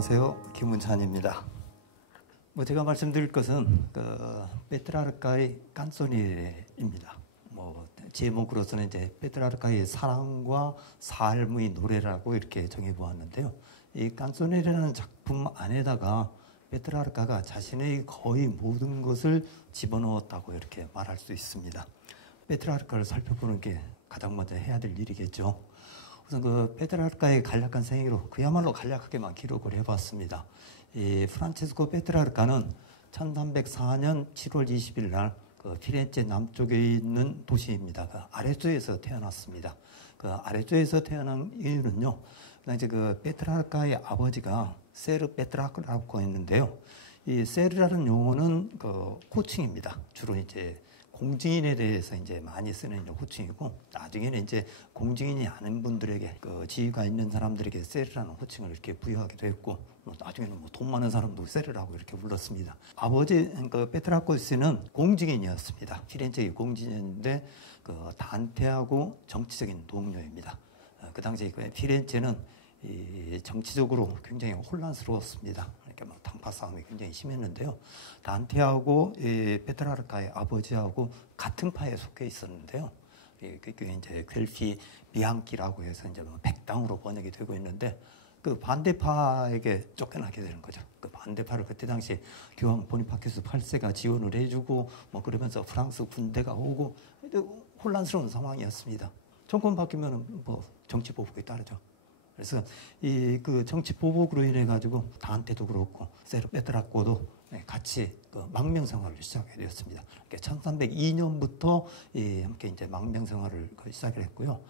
안녕하세요. 김문찬입니다. 제가 말씀드릴 것은 페트라르카의 깐소니입니다. 제목으로서는 이제 페트라르카의 사랑과 삶의 노래라고 이렇게 정해보았는데요. 이 깐소니라는 작품 안에다가 페트라르카가 자신의 거의 모든 것을 집어넣었다고 이렇게 말할 수 있습니다. 페트라르카를 살펴보는 게 가장 먼저 해야 될 일이겠죠. 우선 페트라르카의 간략한 생애로 그야말로 간략하게만 기록을 해봤습니다. 이 프란체스코 페트라르카는 1304년 7월 20일 날 피렌체 남쪽에 있는 도시입니다. 아레조에서 태어났습니다. 아레조에서 태어난 이유는요. 이제 페트라르카의 아버지가 세르 페트라르카라고 했는데요. 이 세르라는 용어는 호칭입니다. 주로 이제 공증인에 대해서 이제 많이 쓰는 호칭이고, 나중에는 이제 공증인이 아닌 분들에게 지위가 있는 사람들에게 세르라는 호칭을 이렇게 부여하기도 했고, 나중에는 돈 많은 사람도 세르라고 이렇게 불렀습니다. 아버지 페트라코스는 공증인이었습니다. 피렌체의 공증인인데 단테하고 정치적인 동료입니다. 그 당시에 피렌체는 정치적으로 굉장히 혼란스러웠습니다. 이렇게 당파 싸움이 굉장히 심했는데요. 단테하고 페트라르카의 아버지하고 같은 파에 속해 있었는데요. 그게 이제 벨피 비앙키라고 해서 이제 백당으로 번역이 되고 있는데 그 반대파에게 쫓겨나게 되는 거죠. 그 반대파를 그때 당시 교황 보니파큐스 8세가 지원을 해주고 그러면서 프랑스 군대가 오고 혼란스러운 상황이었습니다. 정권 바뀌면 정치 보복이 따르죠. 그래서 그 정치 보복으로 인해 가지고 단테도 그렇고 세르 페트라코도 같이 망명 생활을 시작하게 되었습니다. 1302년부터 함께 이제 망명 생활을 시작을 했고요.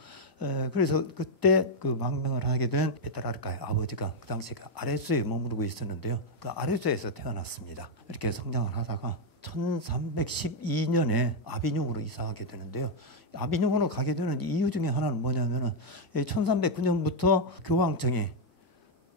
그래서 그때 그 망명을 하게 된 페트라르카의 아버지가 그 당시 아레소에 머무르고 있었는데요. 그 아레소에서 태어났습니다. 이렇게 성장을 하다가 1312년에 아비뇽으로 이사하게 되는데요. 아비뇽으로 가게 되는 이유 중에 하나는 뭐냐면은 1309년부터 교황청이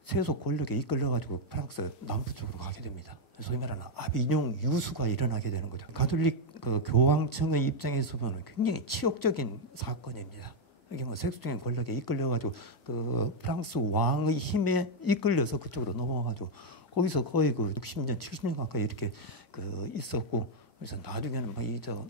세속 권력에 이끌려가지고 프랑스 남부 쪽으로 가게 됩니다. 소위 말하는 아비뇽 유수가 일어나게 되는 거죠. 가톨릭 교황청의 입장에서 보면 굉장히 치욕적인 사건입니다. 이게 세속적인 권력에 이끌려가지고 프랑스 왕의 힘에 이끌려서 그쪽으로 넘어가가지고 거기서 거의 60년, 70년 가까이 이렇게 있었고, 그래서 나중에는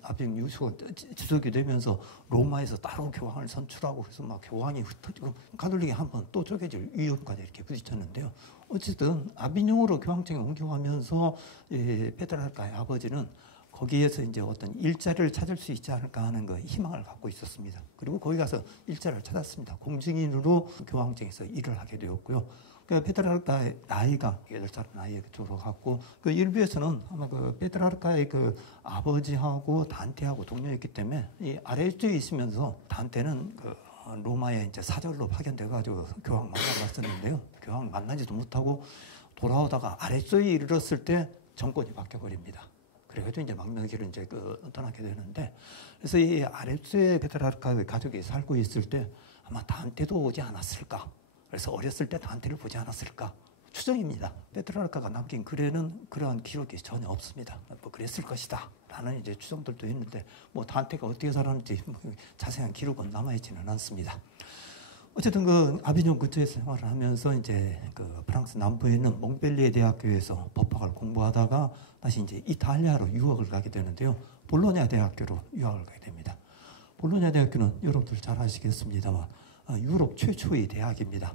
아비뇽 유수가 지속이 되면서 로마에서 따로 교황을 선출하고 그래서 교황이 흩어지고 가톨릭이 한번 또 쪼개질 위험까지 이렇게 부딪혔는데요. 어쨌든 아비뇽으로 교황청에 옮겨가면서 페트라르카의 아버지는 거기에서 이제 어떤 일자리를 찾을 수 있지 않을까 하는 희망을 갖고 있었습니다. 그리고 거기 가서 일자리를 찾았습니다. 공증인으로 교황청에서 일을 하게 되었고요. 페트라르카의 나이가 8살 나이에 그쪽으로 갔고, 일부에서는 아마 페트라르카의 아버지하고 단테하고 동료였기 때문에 이 아레조에 있으면서 단테는 로마에 이제 사절로 파견돼가지고 교황 만나러 갔었는데요. 교황 만나지도 못하고 돌아오다가 아레조에 이르렀을 때 정권이 바뀌어버립니다. 그래가지고 이제 망명길을 이제 떠나게 되는데, 그래서 이 아레조에 페트라르카의 가족이 살고 있을 때 아마 단테도 오지 않았을까. 그래서 어렸을 때 단테를 보지 않았을까? 추정입니다. 페트라르카가 남긴 글에는 그러한 기록이 전혀 없습니다. 그랬을 것이다 라는 이제 추정들도 있는데 단테가 어떻게 살았는지 자세한 기록은 남아있지는 않습니다. 어쨌든 아비뇽 근처에 생활을 하면서 이제 프랑스 남부에 있는 몽벨리에 대학교에서 법학을 공부하다가 다시 이제 이탈리아로 유학을 가게 되는데요. 볼로냐 대학교로 유학을 가게 됩니다. 볼로냐 대학교는 여러분들 잘 아시겠습니다만 유럽 최초의 대학입니다.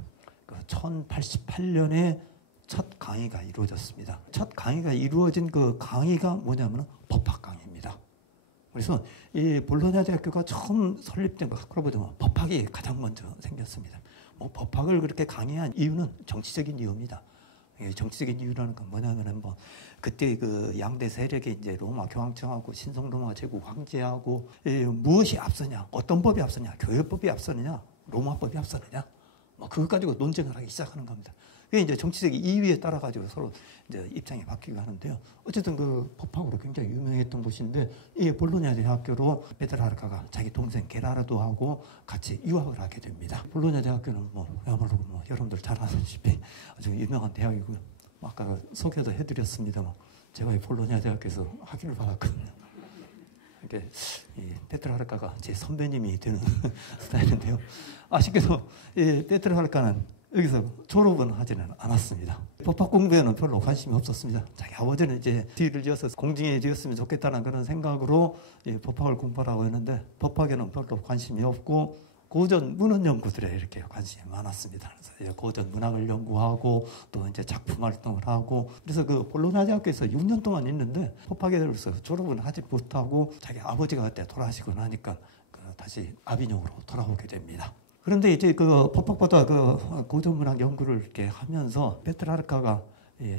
1088년에 첫 강의가 이루어졌습니다. 첫 강의가 이루어진 그 강의가 뭐냐면 법학 강의입니다. 그래서 이 볼로냐 대학교가 처음 설립된 거로 보자면 법학이 가장 먼저 생겼습니다. 법학을 그렇게 강의한 이유는 정치적인 이유입니다. 정치적인 이유라는 건 뭐냐면은 그때 양대 세력이 이제 로마 교황청하고 신성 로마 제국 황제하고 무엇이 앞서냐, 어떤 법이 앞서냐, 교회법이 앞서느냐, 로마법이 앞서느냐, 그것 가지고 논쟁을 하기 시작하는 겁니다. 그게 이제 정치적인 이유에 따라 가지고 서로 이제 입장이 바뀌고 하는데요. 어쨌든 법학으로 굉장히 유명했던 곳인데 이 볼로냐 대학교로 페트라르카가 자기 동생 게라르도하고 같이 유학을 하게 됩니다. 볼로냐 대학교는 야말로 여러분들 잘 아시다시피 아주 유명한 대학이고요. 아까 소개도 해드렸습니다만 제가 이 볼로냐 대학교에서 학위를 받았거든요. 이렇게 페트라르카가 제 선배님이 되는 스타일인데요. 아쉽게도 페트라르카는 여기서 졸업은 하지는 않았습니다. 법학 공부에는 별로 관심이 없었습니다. 자기 아버지는 이제 뒤를 이어서 공직에 되었으면 좋겠다는 그런 생각으로 법학을 공부하라고 했는데 법학에는 별로 관심이 없고 고전 문헌 연구들에 이렇게 관심이 많았습니다. 그래서 고전 문학을 연구하고 또 이제 작품 활동을 하고 그래서 그 볼로냐 대학교에서 6년 동안 있는데 법학에 대해서 졸업은 하지 못하고 자기 아버지가 그때 돌아가시고 나니까 다시 아비뇽으로 돌아오게 됩니다. 그런데 이제 그 법학보다 그 고전문학 연구를 이렇게 하면서 페트라르카가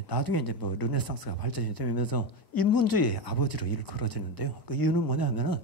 나중에 이제 뭐 르네상스가 발전이 되면서 인문주의의 아버지로 일컬어지는데요. 그 이유는 뭐냐면은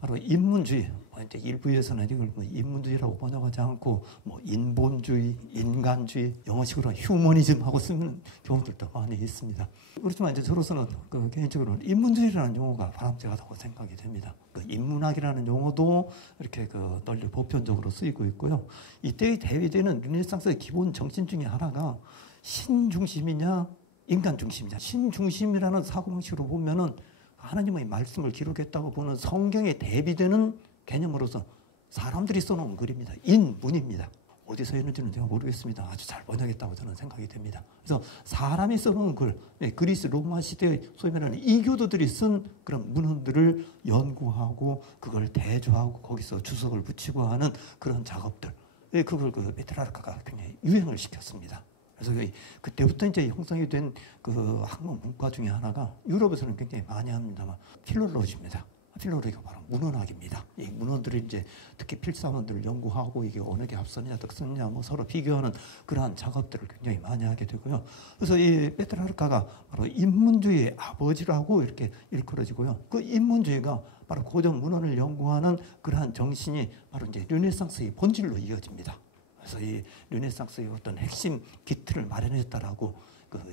바로 인문주의, 이제 일부에서는 이걸 뭐 인문주의라고 번역하지 않고 뭐 인본주의, 인간주의, 영어식으로 휴머니즘하고 쓰는 경우들도 많이 있습니다. 그렇지만 이제 저로서는 그 개인적으로는 인문주의라는 용어가 바람직하다고 생각이 됩니다. 그 인문학이라는 용어도 이렇게 그 널리 보편적으로 쓰이고 있고요. 이때의 대비되는 르네상스의 기본 정신 중에 하나가 신중심이냐 인간중심이냐. 신중심이라는 사고방식으로 보면은 하나님의 말씀을 기록했다고 보는 성경에 대비되는 개념으로서 사람들이 써놓은 글입니다. 인문입니다. 어디서 했는지는 제가 모르겠습니다. 아주 잘 번역했다고 저는 생각이 됩니다. 그래서 사람이 써놓은 글, 그리스 로마 시대의 소위 말하는 이교도들이 쓴 그런 문헌들을 연구하고 그걸 대조하고 거기서 주석을 붙이고 하는 그런 작업들. 그걸 그 페트라르카가 굉장히 유행을 시켰습니다. 그래서 그때부터 이제 형성이 된 그 학문 문과 중에 하나가 유럽에서는 굉장히 많이 합니다만 필롤로지입니다. 필롤로지가 바로 문헌학입니다. 이 문헌들이 이제 특히 필사문들을 연구하고 이게 어느 게 앞서느냐 득서느냐 뭐 서로 비교하는 그러한 작업들을 굉장히 많이 하게 되고요. 그래서 이 페트라르카가 바로 인문주의의 아버지라고 이렇게 일컬어지고요. 그 인문주의가 바로 고전 문헌을 연구하는 그러한 정신이 바로 이제 르네상스의 본질로 이어집니다. 그래서 이 르네상스의 어떤 핵심 기틀을 마련했다라고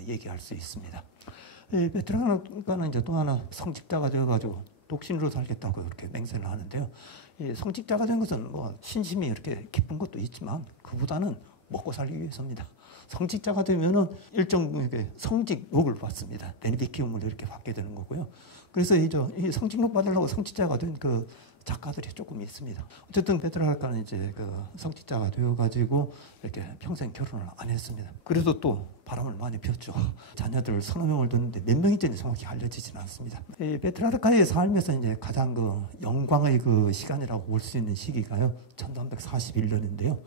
얘기할 수 있습니다. 이 페트라르카는 이제 또 하나 성직자가 되어가지고 독신으로 살겠다고 이렇게 맹세를 하는데요. 이 성직자가 된 것은 뭐 신심이 이렇게 깊은 것도 있지만 그보다는 먹고 살기 위해서입니다. 성직자가 되면은 일정 성직록을 받습니다. 베네디키움을 이렇게 받게 되는 거고요. 그래서 이 성직록 받으려고 성직자가 된 그 작가들이 조금 있습니다. 어쨌든 페트라르카는 이제 그 성직자가 되어가지고 이렇게 평생 결혼을 안 했습니다. 그래도 또 바람을 많이 피웠죠. 자녀들 서너 명을 뒀는데 몇 명인지는 정확히 알려지지는 않습니다. 이 페트라르카의 삶에서 이제 가장 그 영광의 그 시간이라고 볼 수 있는 시기가요. 1341년인데요.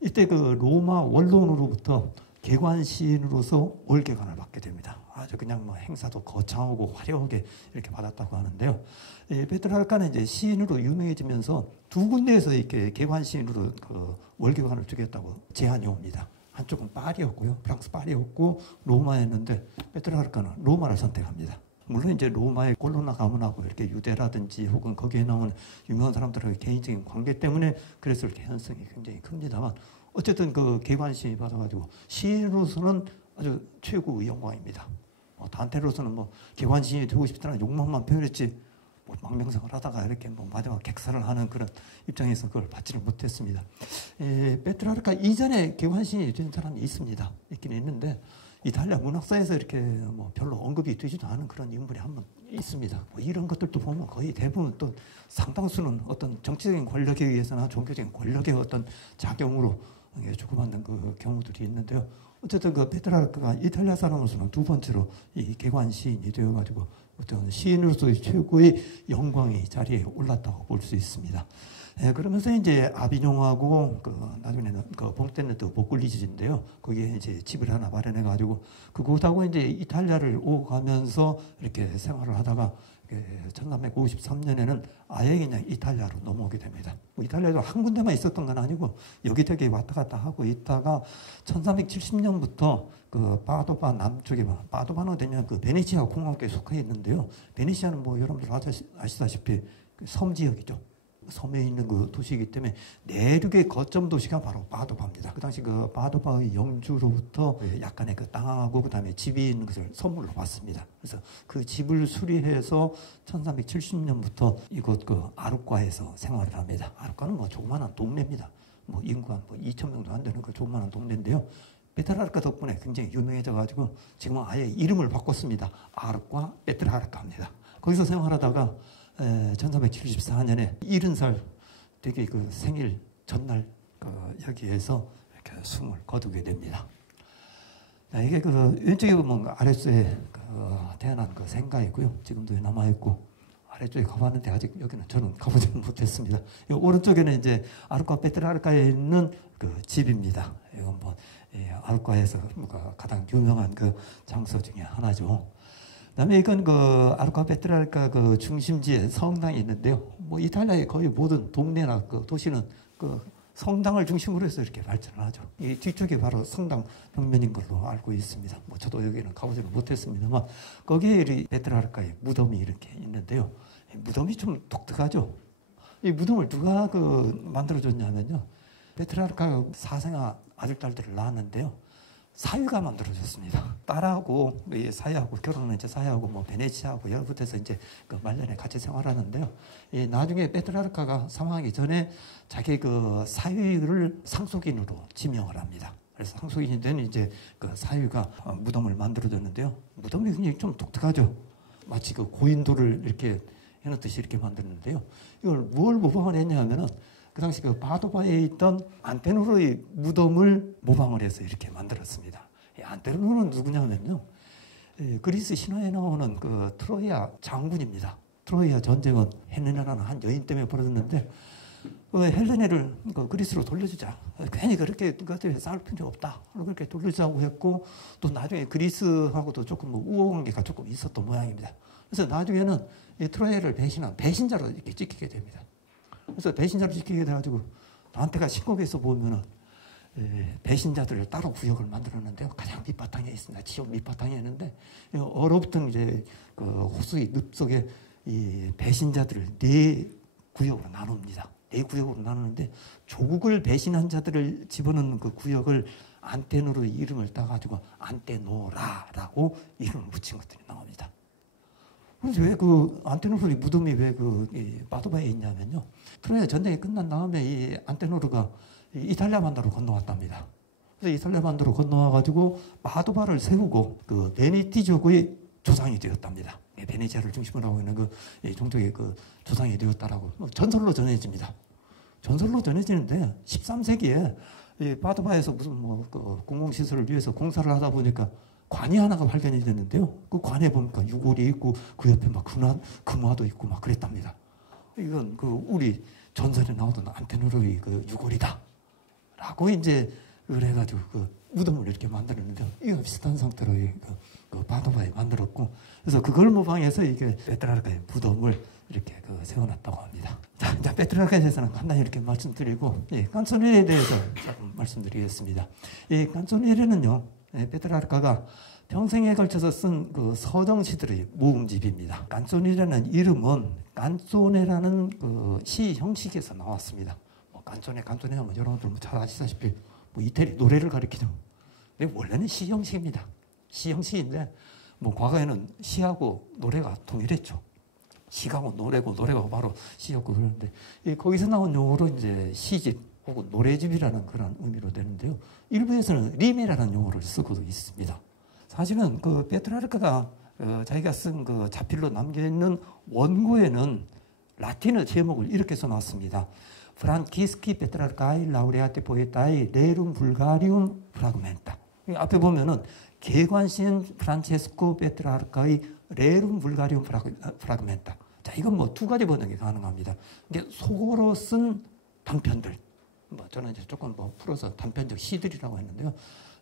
이때 그 로마 원론으로부터 개관 시인으로서 월계관을 받게 됩니다. 아주 그냥 뭐 행사도 거창하고 화려하게 이렇게 받았다고 하는데요. 페트라르카는 이제 시인으로 유명해지면서 두 군데에서 이렇게 개관 시인으로 그 월계관을 주겠다고 제안이 옵니다. 한쪽은 파리였고요. 프랑스 파리였고 로마였는데 페트라르카는 로마를 선택합니다. 물론 이제 로마의 콜로나 가문하고 이렇게 유대라든지 혹은 거기에 나오는 유명한 사람들과의 개인적인 관계 때문에 그랬을 개연성이 굉장히 큽니다만 어쨌든 그 개관시인이 받아가지고 시인으로서는 아주 최고의 영광입니다. 단테로서는 뭐 개관시인이 되고 싶다는 욕망만 표현했지 뭐 망명성을 하다가 이렇게 뭐 마지막 객사를 하는 그런 입장에서 그걸 받지를 못했습니다. 페트라르카 이전에 개관시인이 된 사람이 있긴 있는데 이탈리아 문학사에서 이렇게 뭐 별로 언급이 되지도 않은 그런 인물이 한 분 있습니다. 뭐 이런 것들도 보면 거의 대부분 또 상당수는 어떤 정치적인 권력에 의해서나 종교적인 권력의 어떤 작용으로 주고받는 그 경우들이 있는데요. 어쨌든 그 페트라르카가 이탈리아 사람으로서는 두 번째로 이 개관 시인이 되어가지고 어떤 시인으로서의 최고의 영광의 자리에 올랐다고 볼 수 있습니다. 그러면서 이제 아비뇽하고 나중에는 봉테네트 보클리지인데요. 거기에 이제 집을 하나 마련해가지고 그곳하고 이제 이탈리아를 오가면서 이렇게 생활을 하다가 1353년에는 아예 그냥 이탈리아로 넘어오게 됩니다. 뭐 이탈리아도 한 군데만 있었던 건 아니고 여기저기 왔다 갔다 하고 있다가 1370년부터 그 파도바 남쪽에 파도바는 어디냐 그 베네치아 공화국에 속해 있는데요. 베네치아는 뭐 여러분들 아시다시피 그 섬 지역이죠. 섬에 있는 그 도시이기 때문에 내륙의 거점 도시가 바로 파도바입니다. 그 당시 그 파도바의 영주로부터 약간의 그 땅하고 그다음에 집이 있는 것을 선물로 받습니다. 그래서 그 집을 수리해서 1370년부터 이곳 그 아루과에서 생활을 합니다. 아루과는 뭐 조그마한 동네입니다. 뭐 인구가 뭐 2,000명도 안 되는 그 조그마한 동네인데요. 페트라르카 덕분에 굉장히 유명해져가지고 지금은 아예 이름을 바꿨습니다. 아루과 페트라르카입니다. 거기서 생활하다가 1374년에 70살 되게 그 생일 전날 여기에서 이렇게 숨을 거두게 됩니다. 이게 그 왼쪽에 보면 아랫수에 태어난 그 생가이고요. 지금도 남아있고, 아래쪽에 가봤는데 아직 여기는 저는 가보지 못했습니다. 오른쪽에는 이제 아르카 페트라르카에 있는 그 집입니다. 이건 뭐 아르카에서 가장 유명한 그 장소 중에 하나죠. 그다음에 이건 그 아르카 페트라르카 그 중심지에 성당이 있는데요. 뭐 이탈리아의 거의 모든 동네나 그 도시는 그 성당을 중심으로 해서 이렇게 발전을 하죠. 이 뒤쪽에 바로 성당 벽면인 걸로 알고 있습니다. 뭐 저도 여기는 가보지는 못했습니다만 거기에 이 페트라르카의 무덤이 이렇게 있는데요. 무덤이 좀 독특하죠. 이 무덤을 누가 만들어줬냐면요. 페트라르카가 사생아 아들, 딸들을 낳았는데요. 사위가 만들어줬습니다. 딸하고 사위하고 결혼은 이제 사위하고 뭐 베네치아하고 여러 곳에서 이제 그 말년에 같이 생활하는데요. 나중에 페트라르카가 사망하기 전에 자기 그 사위를 상속인으로 지명을 합니다. 그래서 상속인이 된 이제 그 사위가 무덤을 만들어줬는데요. 무덤이 굉장히 좀 독특하죠. 마치 그 고인돌을 이렇게 해놓듯이 이렇게 만들었는데요. 이걸 뭘 모방을 했냐면은 그 당시 그 바도바에 있던 안테노르의 무덤을 모방을 해서 이렇게 만들었습니다. 이 안테노르는 누구냐면요. 그리스 신화에 나오는 그 트로이아 장군입니다. 트로이아 전쟁은 헬레나라는 한 여인 때문에 벌어졌는데 헬레네를 그리스로 돌려주자. 괜히 그렇게 싸울 필요 없다. 그렇게 돌려주자고 했고 또 나중에 그리스하고도 조금 뭐 우호관계가 조금 있었던 모양입니다. 그래서 나중에는 이 트로이아를 배신한 배신자로 이렇게 찍히게 됩니다. 그래서 배신자로 찍히게 돼가지고 단테가 신곡에서 보면은 배신자들을 따로 구역을 만들었는데요. 가장 밑바탕에 있습니다. 지옥 밑바탕에 있는데 얼어붙은 이제 그 호수의 늪 속에 이 배신자들을 4구역으로 나눕니다. 4구역으로 나누는데 조국을 배신한 자들을 집어넣는 그 구역을 안테노르 이름을 따가지고 안테노라라고 이름을 붙인 것들이 나옵니다. 그래서 왜 그 안테노르의 무덤이 왜 바도바에 있냐면요. 트로야 전쟁이 끝난 다음에 이 안테노르가 이탈리아 반도로 건너왔답니다. 그래서 이탈리아 반도로 건너와가지고 바도바를 세우고 그 베네티족의 조상이 되었답니다. 베네치아를 중심으로 하고 있는 그 종족의 그 조상이 되었다라고 전설로 전해집니다. 전설로 전해지는데 13세기에 이 바도바에서 무슨 뭐 그 공공시설을 위해서 공사를 하다 보니까 관이 하나가 발견이 됐는데요. 그 관에 보니까 유골이 있고 그 옆에 막 금화도 있고 막 그랬답니다. 이건 그 우리 전설에 나오던 안테노르의 그 유골이다. 라고 이제 그래가지고 그 무덤을 이렇게 만들었는데 이거 비슷한 상태로 그 바도바에 만들었고 그래서 그걸 모방해서 이게 페트라르카의 무덤을 이렇게 세워놨다고 합니다. 자, 페트라르카에 대해서는 간단히 이렇게 말씀드리고 깐소네리에 대해서 조금 말씀드리겠습니다. 이 깐소네리는요. 페트라르카가 평생에 걸쳐서 쓴 그 서정시들의 모음집입니다. 깐소네라는 이름은 깐소네라는 그 시 형식에서 나왔습니다. 뭐 깐소네 하면 여러분들 잘 아시다시피 뭐 이태리 노래를 가리키죠. 근데 원래는 시 형식입니다. 시 형식인데 뭐 과거에는 시하고 노래가 동일했죠. 시하고 노래고 바로 시였고 그러는데 거기서 나온 용어로 이제 시집 혹은 노래집이라는 그런 의미로 되는데요. 일부에서는 리메라는 용어를 쓰고도 있습니다. 사실은 그 페트라르카가 자기가 쓴 그 자필로 남겨있는 원고에는 라틴어 제목을 이렇게 써놨습니다. 프란치스키 페트라르카이 라우레아테 포에타이 레룸 불가리움 프라그멘타. 앞에 보면은 개관신 프란체스코 페트라르카이 레룸 불가리움 프라그멘타. 자, 이건 뭐 2가지 번역이 가능합니다. 이게 속어로 쓴 단편들. 뭐 저는 이제 조금 뭐 풀어서 단편적 시들이라고 했는데요.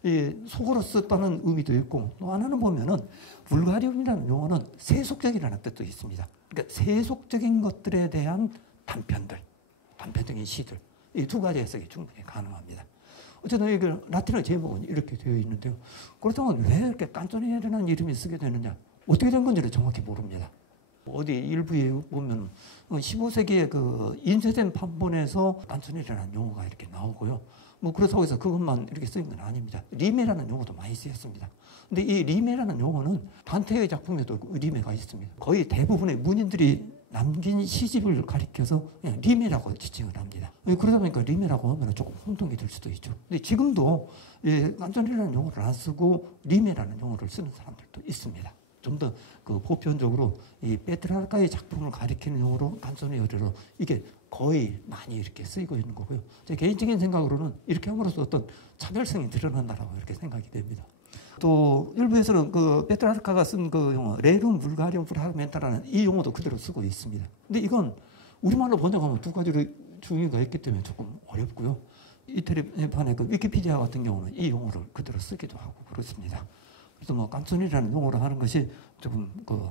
이 속어로 썼다는 의미도 있고 또 하나는 보면은 불가리움이라는 용어는 세속적이라는 뜻도 있습니다. 그러니까 세속적인 것들에 대한 단편적인 시들. 이 2가지 해석이 충분히 가능합니다. 어쨌든 이게 라틴어 제목은 이렇게 되어 있는데요. 그렇다면 왜 이렇게 깐소네라는 이름이 쓰게 되느냐? 어떻게 된 건지를 정확히 모릅니다. 어디 일부에 보면 15세기에 그 인쇄된 판본에서 깐소네라는 용어가 이렇게 나오고요. 뭐 그렇다고 해서 그것만 이렇게 쓰인 건 아닙니다. 리메라는 용어도 많이 쓰였습니다. 근데 이 리메라는 용어는 단테의 작품에도 리메가 있습니다. 거의 대부분의 문인들이 남긴 시집을 가리켜서 그냥 리메라고 지칭을 합니다. 그러다 보니까 리메라고 하면 조금 혼동이 될 수도 있죠. 근데 지금도 깐소네라는 용어를 안 쓰고 리메라는 용어를 쓰는 사람들도 있습니다. 좀 더 그 보편적으로 이 페트라르카의 작품을 가리키는 용어로 깐소네어로 이게 거의 많이 이렇게 쓰이고 있는 거고요. 제 개인적인 생각으로는 이렇게 함으로써 어떤 차별성이 드러난다라고 이렇게 생각이 됩니다. 또 일부에서는 그 페트라르카가 쓴 그 용어 레rum vulgarium fragmenta라는 이 용어도 그대로 쓰고 있습니다. 근데 이건 우리말로 번역하면 두 가지로 중의가 있기 때문에 조금 어렵고요. 이태리판의 그 위키피디아 같은 경우는 이 용어를 그대로 쓰기도 하고 그렇습니다. 그래서 뭐 깐손이라는 용어로 하는 것이 조금 그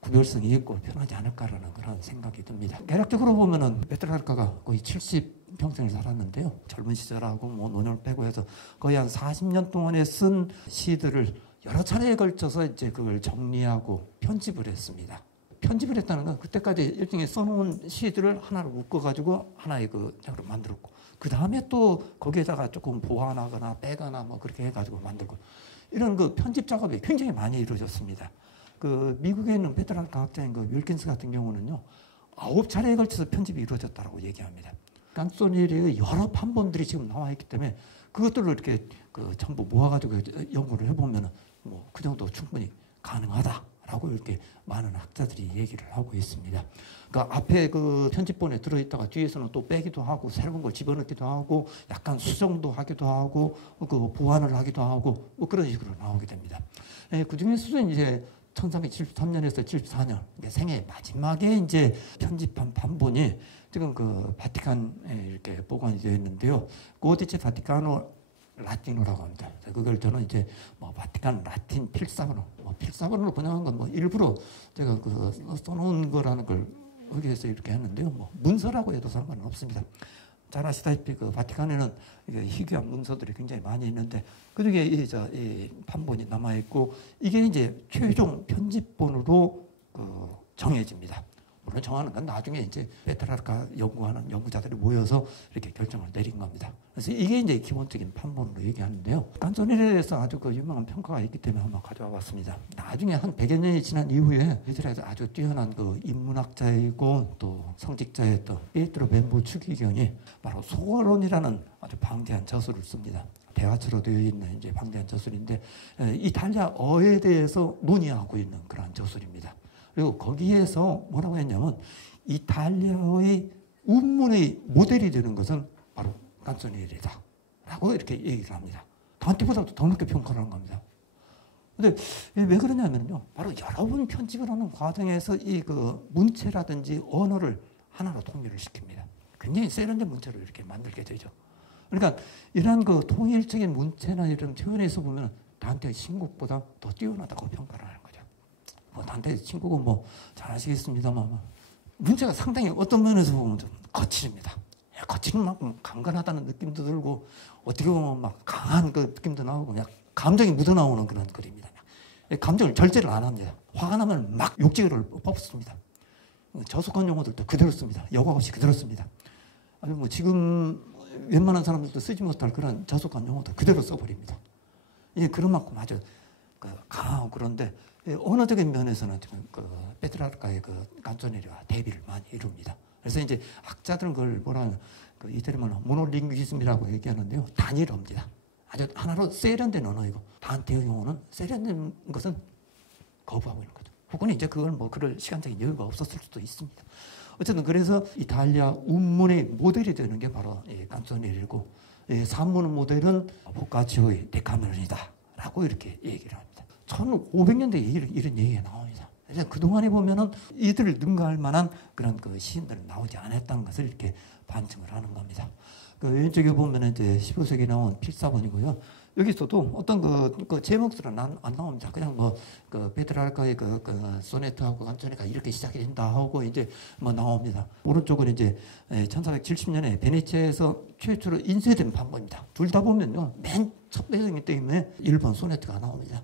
구별성이 있고 편하지 않을까라는 그런 생각이 듭니다. 대략적으로 보면은 페트라르카가 거의 70평생을 살았는데요. 젊은 시절하고 뭐 노년을 빼고 해서 거의 한 40년 동안에 쓴 시들을 여러 차례에 걸쳐서 이제 그걸 정리하고 편집을 했습니다. 편집을 했다는 건 그때까지 일종의 써놓은 시들을 하나로 묶어가지고 하나의 그 장으로 만들었고 그 다음에 또 거기에다가 조금 보완하거나 빼거나 뭐 그렇게 해가지고 만들고 이런 그 편집 작업이 굉장히 많이 이루어졌습니다. 그 미국에 있는 페트라르카 학자인 그 윌킨스 같은 경우는요 9차례에 걸쳐서 편집이 이루어졌다고 얘기합니다. 깐소니리의 여러 판본들이 지금 나와 있기 때문에 그것들을 이렇게 그 전부 모아가지고 연구를 해보면 뭐 그 정도 충분히 가능하다라고 이렇게 많은 학자들이 얘기를 하고 있습니다. 그러니까 앞에 그 편집본에 들어있다가 뒤에서는 또 빼기도 하고 새로운 걸 집어넣기도 하고 약간 수정도 하기도 하고 그 보완을 하기도 하고 뭐 그런 식으로 나오게 됩니다. 그 중에서도 이제 1373년에서 74년 생애 마지막에 이제 편집한 판본이 지금 그 바티칸에 이렇게 보관이 되어 있는데요. 고디체 바티카노 라틴어라고 합니다. 그걸 저는 이제 뭐 바티칸 라틴 필사본어, 뭐 필사본어로 번역한 건 뭐 일부러 제가 그 써놓은 거라는 걸 여기에서 이렇게 했는데요. 뭐 문서라고 해도 상관은 없습니다. 잘 아시다시피 그 바티칸에는 희귀한 문서들이 굉장히 많이 있는데 그중에 이 판본이 남아 있고 이게 이제 최종 편집본으로 정해집니다. 물론 정하는 건 나중에 이제 페트라르카 연구하는 연구자들이 모여서 이렇게 결정을 내린 겁니다. 그래서 이게 이제 기본적인 판본으로 얘기하는데요. 깐소니에 대해서 아주 그 유명한 평가가 있기 때문에 한번 가져와 봤습니다. 나중에 한 100여 년이 지난 이후에 이스라엘에서 아주 뛰어난 그 인문학자이고 또 성직자였던 피에트로 벤보 추기경이 바로 소어론이라는 아주 방대한 저술을 씁니다. 대화처로 되어 있는 이제 방대한 저술인데 이탈리아어에 대해서 논의하고 있는 그러한 저술입니다. 그리고 거기에서 뭐라고 했냐면 이탈리아의 운문의 모델이 되는 것은 바로 깐소니에리다 라고 이렇게 얘기를 합니다. 단테보다도 더 높게 평가를 한 겁니다. 근데 왜 그러냐면요. 바로 여러 번 편집을 하는 과정에서 이 그 문체라든지 언어를 하나로 통일을 시킵니다. 굉장히 세련된 문체를 이렇게 만들게 되죠. 그러니까 이런 그 통일적인 문체나 이런 표현에서 보면 단테의 신곡보다 더 뛰어나다고 평가를 하는 거죠. 뭐 단테 친구고 뭐 잘 아시겠습니다만 문제가 상당히 어떤 면에서 보면 좀 거칠입니다. 거칠은 만큼 강건하다는 느낌도 들고 어떻게 보면 막 강한 그 느낌도 나오고 그냥 감정이 묻어나오는 그런 글입니다. 감정을 절제를 안 합니다. 화가 나면 막 욕지를 뽑습니다. 저속한 용어들도 그대로 씁니다. 여과 없이 그대로 씁니다. 아니 뭐 지금 웬만한 사람들도 쓰지 못할 그런 저속한 용어도 그대로 써버립니다. 예, 그런 만큼 아주 강하고 그런데 언어적인 면에서는 지금 그 페트라르카의 그 깐소니리와 대비를 많이 이룹니다. 그래서 이제 학자들은 그걸 뭐라 그 이태리말로 모노링귀즘이라고 얘기하는데요. 단일어입니다. 아주 하나로 세련된 언어이고 단테의 용어는 세련된 것은 거부하고 있는 거죠. 혹은 이제 그걸 뭐 그럴 시간적인 여유가 없었을 수도 있습니다. 어쨌든 그래서 이탈리아 운문의 모델이 되는 게 바로 이 깐소니리고 산문 모델은 보카치오의 데카메론이다 라고 이렇게 얘기를 합니다. 1500년대에 이런 얘기가 나옵니다. 그래서 그동안에 보면은 이들을 능가할 만한 그런 그 시인들은 나오지 않았다는 것을 이렇게 반증을 하는 겁니다. 그 왼쪽에 보면 이제 15세기에 나온 필사본이고요. 여기서도 어떤 그 제목들은 안 나옵니다. 그냥 뭐 그 페트라르카의 그 소네트하고 깐소니가 이렇게 시작이 된다 하고 이제 뭐 나옵니다. 오른쪽은 이제 1470년에 베네치아에서 최초로 인쇄된 판본입니다. 둘 다 보면요. 맨 첫 배경이기 때문에 일본 소네트가 나옵니다.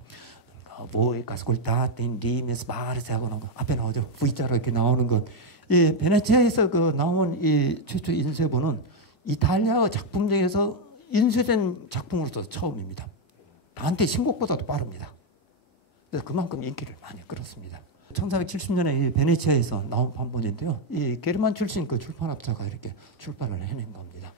Voi ascoltate in rime sparse 하고는 앞에 나오죠. V자로 이렇게 나오는 것. 이 베네치아에서 그 나온 이 최초 인쇄본은 이탈리아 작품 중에서 인쇄된 작품으로서 처음입니다. 단테 신곡보다도 빠릅니다. 그래서 그만큼 인기를 많이 끌었습니다. 1470년에 이 베네치아에서 나온 판본인데요. 이 게르만 출신 그 출판업자가 이렇게 출판을 해낸 겁니다.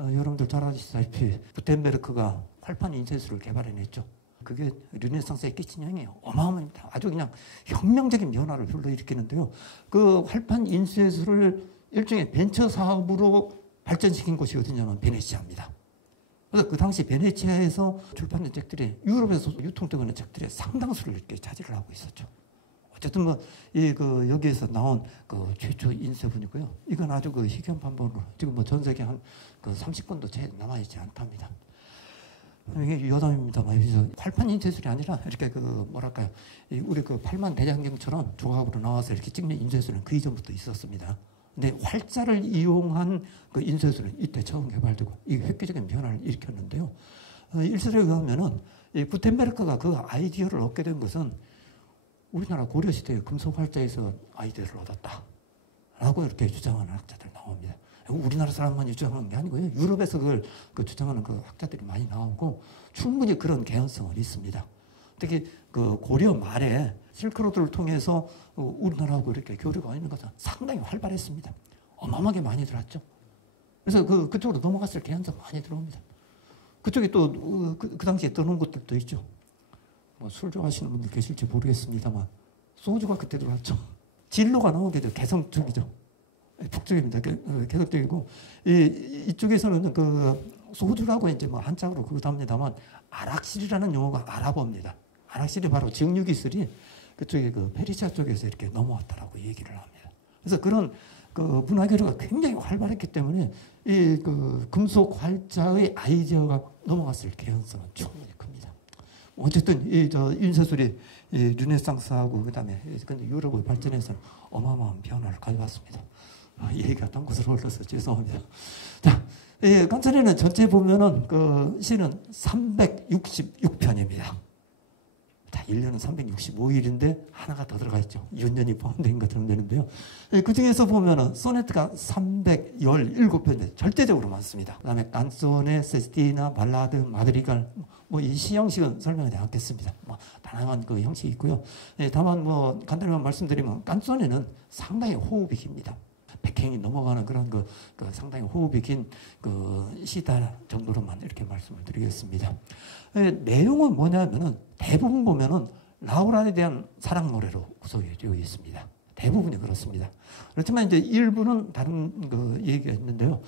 여러분들 잘 아시다시피 구텐베르크가 활판 인쇄술을 개발해냈죠. 그게 르네상스에 끼친 영향이 어마어마합니다. 아주 그냥 혁명적인 변화를 불러일으키는데요. 그 활판 인쇄술을 일종의 벤처 사업으로 발전시킨 곳이 어디냐면 베네치아입니다. 그래서 그 당시 베네치아에서 출판된 책들이 유럽에서 유통되는 책들의 상당수를 이렇게 차지를 하고 있었죠. 어쨌든 뭐, 여기에서 나온 그 최초 인쇄본이고요. 이건 아주 그 희귀한 판본으로 지금 뭐 전 세계 한 그 30권도 채 남아있지 않답니다. 이게 여담입니다만, 활판 인쇄술이 아니라 이렇게 그 뭐랄까요. 우리 그 팔만 대장경처럼 조각으로 나와서 이렇게 찍는 인쇄술은 그 이전부터 있었습니다. 근데 활자를 이용한 그 인쇄술은 이때 처음 개발되고 이 획기적인 변화를 일으켰는데요. 일설에 의하면은 구텐베르크가 그 아이디어를 얻게 된 것은 우리나라 고려시대의 금속 활자에서 아이디어를 얻었다라고 이렇게 주장하는 학자들 나옵니다. 우리나라 사람만 주장하는 게 아니고요. 유럽에서 그걸 주장하는 그 학자들이 많이 나오고 충분히 그런 개연성은 있습니다. 특히 그 고려 말에 실크로드를 통해서 우리나라하고 이렇게 교류가 있는 것은 상당히 활발했습니다. 어마어마하게 많이 들어왔죠. 그래서 그쪽으로 넘어갔을 개연성 많이 들어옵니다. 그쪽에 또 그 당시에 떠놓은 것들도 있죠. 뭐 술 좋아하시는 분들 계실지 모르겠습니다만 소주가 그때 들어왔죠. 진로가 나온 게 개성적이죠. 북쪽입니다. 개성적이고 이쪽에서는 그 소주라고 이제 뭐 한자로 그것도 합니다만 아락실이라는 용어가 아랍어입니다. 아락실이 바로 정유기술이 그쪽에 그 페르시아 쪽에서 이렇게 넘어왔다라고 얘기를 합니다. 그래서 그런 그 문화 교류가 굉장히 활발했기 때문에 이 그 금속 활자의 아이디어가 넘어갔을 개연성은 충분히 큽니다. 어쨌든 인쇄술이 르네상스하고 그다음에 근데 유럽의 발전에서는 어마어마한 변화를 가져왔습니다. 얘기가 딴 곳으로 흘러서 죄송합니다. 자, 간단히는 전체 보면은 그 시는 366편입니다. 자, 1년은 365일인데 하나가 더 들어가 있죠. 연년이 포함된 것처럼 되는데요. 그 중에서 보면은 소네트가 317편인데 절대적으로 많습니다. 그 다음에 깐소네, 세스티나, 발라드, 마드리갈, 뭐 이 시 형식은 설명하지 않겠습니다. 뭐 다양한 그 형식이 있고요. 다만 뭐 간단히만 말씀드리면 깐소네는 상당히 호흡이 깁니다. 백행이 넘어가는 그런 그 상당히 호흡이 긴 그 시다 정도로만 이렇게 말씀을 드리겠습니다. 내용은 뭐냐면은 대부분 보면은 라우라에 대한 사랑 노래로 구성이 되어 있습니다. 대부분이 그렇습니다. 그렇지만 이제 일부는 다른 그 얘기가 있는데요.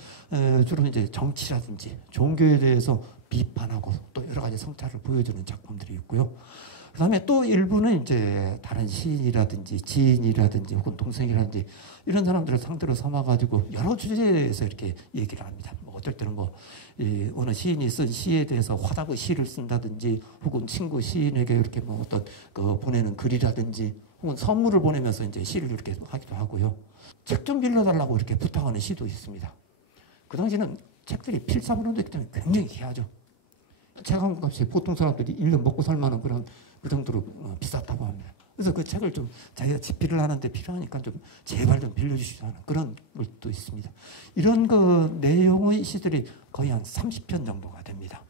주로 이제 정치라든지 종교에 대해서 비판하고 또 여러 가지 성찰을 보여주는 작품들이 있고요. 그 다음에 또 일부는 이제 다른 시인이라든지 지인이라든지 혹은 동생이라든지 이런 사람들을 상대로 삼아가지고 여러 주제에서 이렇게 얘기를 합니다. 뭐 어떨 때는 뭐, 어느 시인이 쓴 시에 대해서 화답의 시를 쓴다든지 혹은 친구 시인에게 이렇게 뭐 어떤 그 보내는 글이라든지 혹은 선물을 보내면서 이제 시를 이렇게 하기도 하고요. 책 좀 빌려달라고 이렇게 부탁하는 시도 있습니다. 그 당시에는 책들이 필사본원이기 때문에 굉장히 귀하죠. 책 한 값이 보통 사람들이 1년 먹고 살만한 그 정도로 비쌌다고 합니다. 그래서 그 책을 좀 자기가 집필을 하는데 필요하니까 좀 제발 좀 빌려주시자는 그런 것도 있습니다. 이런 그 내용의 시들이 거의 한 30편 정도가 됩니다.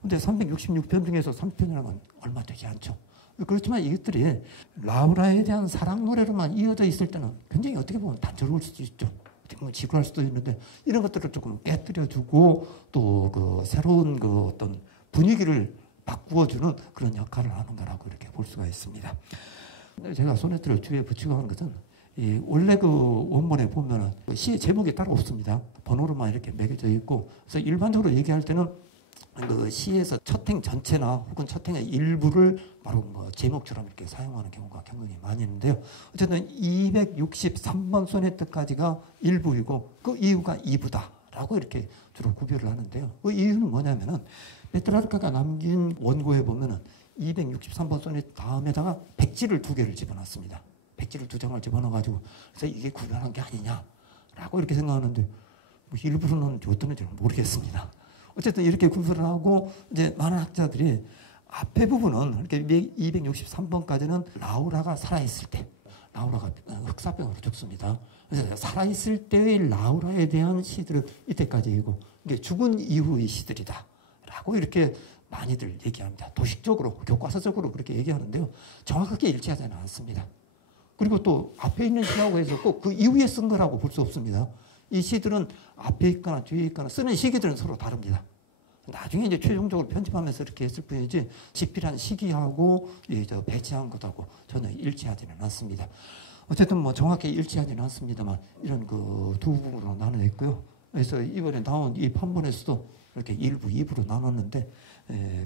근데 366편 중에서 30편이라는 건 얼마 되지 않죠. 그렇지만 이것들이 라우라에 대한 사랑 노래로만 이어져 있을 때는 굉장히 어떻게 보면 단조로울 수도 있죠. 지루할 수도 있는데 이런 것들을 조금 깨뜨려주고 또 그 새로운 그 어떤 분위기를 바꾸어주는 그런 역할을 하는 거라고 이렇게 볼 수가 있습니다. 제가 소네트를 뒤에 붙이고 하는 것은 원래 그 원본에 보면은 시의 제목이 따로 없습니다. 번호로만 이렇게 매겨져 있고 그래서 일반적으로 얘기할 때는 그 시에서 첫 행 전체나 혹은 첫 행의 일부를 바로 뭐 제목처럼 이렇게 사용하는 경우가 굉장히 많이 있는데요. 어쨌든 263번 소네트까지가 일부이고 그 이유가 2부다라고 이렇게 주로 구별을 하는데요. 그 이유는 뭐냐면은 페트라르카가 남긴 원고에 보면은 263번 소네트 다음에다가 백지를 2개를 집어넣습니다. 백지를 2장을 집어넣어가지고 그래서 이게 구별한 게 아니냐라고 이렇게 생각하는데 뭐 일부러는 어떤 건지 모르겠습니다. 어쨌든 이렇게 구별을 하고 이제 많은 학자들이 앞에 부분은 이렇게 263번까지는 라우라가 살아있을 때 라우라가 흑사병으로 죽습니다. 그래서 살아있을 때의 라우라에 대한 시들은 이때까지이고 이게 죽은 이후의 시들이다 라고 이렇게 많이들 얘기합니다. 도식적으로 교과서적으로 그렇게 얘기하는데요. 정확하게 일치하지는 않습니다. 그리고 또 앞에 있는 시하고 해서 꼭 그 이후에 쓴 거라고 볼 수 없습니다. 이 시들은 앞에 있거나 뒤에 있거나 쓰는 시기들은 서로 다릅니다. 나중에 이제 최종적으로 편집하면서 이렇게 했을 뿐이지, 집필한 시기하고 배치한 것하고 전혀 일치하지는 않습니다. 어쨌든 뭐 정확히 일치하지는 않습니다만 이런 그 두 부분으로 나눠 있고요. 그래서 이번에 나온 이 판본에서도 이렇게 1부, 2부로 나눴는데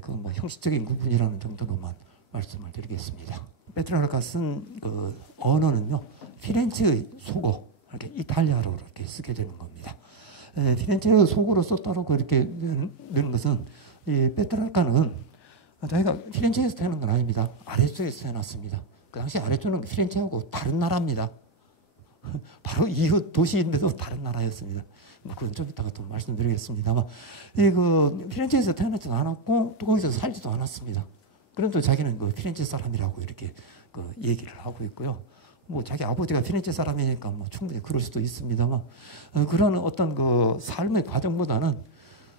그 뭐 형식적인 구분이라는 정도로만 말씀을 드리겠습니다. 페트라르카 쓴 그 언어는요, 피렌체의 속어, 이렇게 이탈리아로 이렇게 쓰게 되는 겁니다. 피렌체의 속어로 썼다고 이렇게 되는 것은 이 페트라르카는 자기가 피렌체에서 태어난 건 아닙니다. 아레초에서 태어났습니다. 그 당시 아레초는 피렌체하고 다른 나라입니다. 바로 이웃 도시인데도 다른 나라였습니다. 뭐 그건 좀 이따가 또 말씀드리겠습니다만, 그 피렌체에서 태어나지도 않았고 또 거기서 살지도 않았습니다. 그래도 자기는 그 피렌체 사람이라고 이렇게 그 얘기를 하고 있고요. 뭐 자기 아버지가 피렌체 사람이니까 뭐 충분히 그럴 수도 있습니다만, 그런 어떤 그 삶의 과정보다는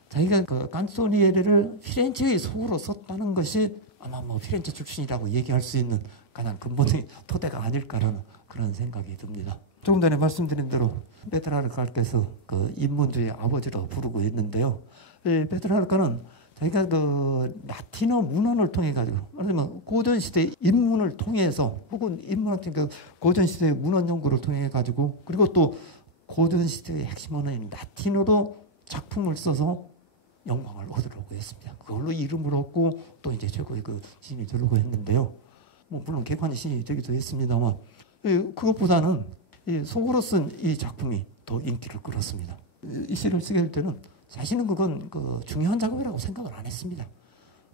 자기가 그 깐소니에레를 피렌체의 속으로 썼다는 것이 아마 뭐 피렌체 출신이라고 얘기할 수 있는 가장 근본의 토대가 아닐까라는 그런 생각이 듭니다. 조금 전에 말씀드린 대로 페트라르카께서 그 인문주의 아버지로 부르고 있는데요. 페트라르카는 자기가 그 라틴어 문헌을 통해 가지고, 아니면 고전 시대 인문을 통해서, 혹은 인문학 그 고전 시대의 문헌 연구를 통해 가지고, 그리고 또 고전 시대의 핵심 언어인 라틴어로 작품을 써서 영광을 얻으려고 했습니다. 그걸로 이름을 얻고 또 이제 최고의 그 신이 되려고 했는데요. 뭐 물론 객관의 신이 되기도 했습니다만, 그것보다는 이 속으로 쓴 이 작품이 더 인기를 끌었습니다. 이 시를 쓰게 될 때는 자신은 그건 그 중요한 작업이라고 생각을 안 했습니다.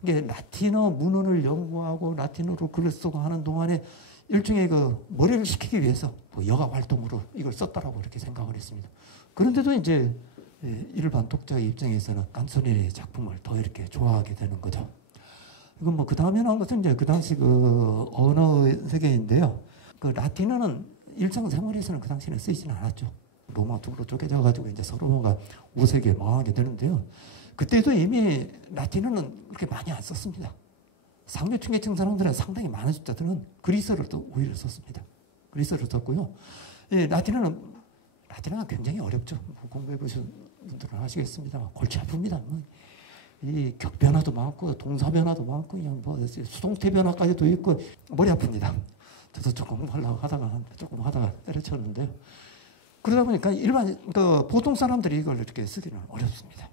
이게 라틴어 문헌을 연구하고 라틴어로 글을 쓰고 하는 동안에 일종의 그 머리를 식히기 위해서 뭐 여가 활동으로 이걸 썼다라고 이렇게 생각을 했습니다. 그런데도 이제 일반 독자의 입장에서는 깐소니의 작품을 더 이렇게 좋아하게 되는 거죠. 이건 뭐 그 다음에 나온 것은 이제 그 당시 그 언어 세계인데요. 그 라틴어는 일상생활에서는 그 당시에는 쓰이지는 않았죠. 로마 쪽으로 쪼개져 가지고 이제 서로가 5세기에 망하게 되는데요. 그때도 이미 라틴어는 그렇게 많이 안 썼습니다. 상류 중계층 사람들은 상당히 많은 숫자들은 그리스어를 또 오히려 썼습니다. 그리스어를 썼고요. 라틴어가 굉장히 어렵죠. 공부해 보신 분들은 아시겠습니다만 골치 아픕니다. 이 격변화도 많고 동사 변화도 많고 그냥 뭐 수동태 변화까지도 있고 머리 아픕니다. 저도 조금 하다가 때려쳤는데요. 그러다 보니까 일반 보통 사람들이 이걸 이렇게 쓰기는 어렵습니다.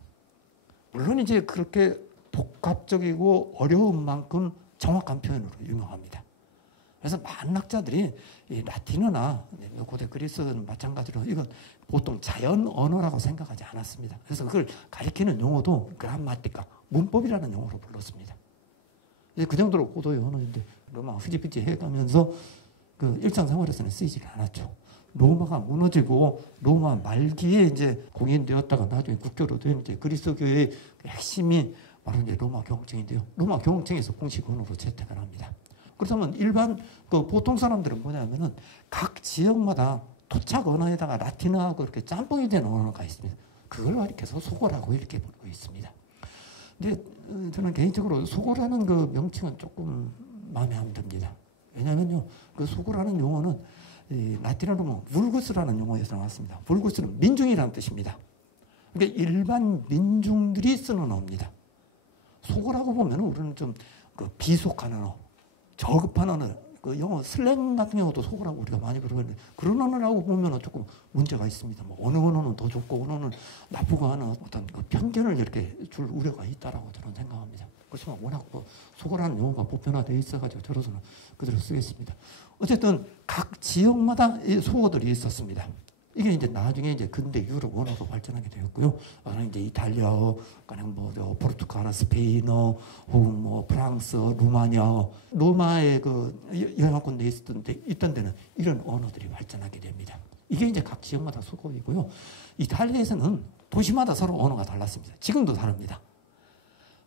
물론 이제 그렇게 복합적이고 어려운 만큼 정확한 표현으로 유명합니다. 그래서 많은 학자들이 이 라틴어나 고대 그리스어는 마찬가지로 이건 보통 자연 언어라고 생각하지 않았습니다. 그래서 그걸 가리키는 용어도 그라마티카, 문법이라는 용어로 불렀습니다. 그 정도로 고도의 언어인데 로마 흐지부지 해가면서 그 일상생활에서는 쓰이지를 않았죠. 로마가 무너지고 로마 말기에 이제 공인되었다가 나중에 국교로 된 이제 그리스도교의 핵심이 바로 이제 로마 교황청인데요. 로마 교황청에서 공식 언어로 채택을 합니다. 그렇다면 일반 그 보통 사람들은 뭐냐면은 각 지역마다 토착 언어에다가 라틴어하고 이렇게 짬뽕이 된 언어가 있습니다. 그걸 가리켜서 속어라고 이렇게 부르고 있습니다. 근데 저는 개인적으로 속어라는 그 명칭은 조금 마음에 안 듭니다. 왜냐하면요, 그 속어라는 용어는 이 라틴어로 보면 vulgus라는 용어에서 나왔습니다. vulgus는 민중이라는 뜻입니다. 그러니까 일반 민중들이 쓰는 언어입니다. 속어라고 보면 우리는 좀 그 비속한 언어, 저급한 언어, 그 영어 슬랭 같은 경우도 속어라고 우리가 많이 부르는데 그런 언어라고 보면 조금 문제가 있습니다. 뭐 어느 언어는 더 좋고 어느 언어는 나쁘고 하는 어떤 그 편견을 이렇게 줄 우려가 있다라고 저는 생각합니다. 그렇지만 워낙 뭐 속어라는 용어가 보편화되어 있어가지고 저로서는 그대로 쓰겠습니다. 어쨌든 각 지역마다 이 속어들이 있었습니다. 이게 이제 나중에 이제 근대 유럽 언어로 발전하게 되었고요. 이제 이탈리아어, 그냥 뭐 포르투갈, 스페인어, 혹은 뭐 프랑스어, 루마니아어, 로마의 그 영향권 내에 있던 데는 이런 언어들이 발전하게 됩니다. 이게 이제 각 지역마다 속어이고요. 이탈리아에서는 도시마다 서로 언어가 달랐습니다. 지금도 다릅니다.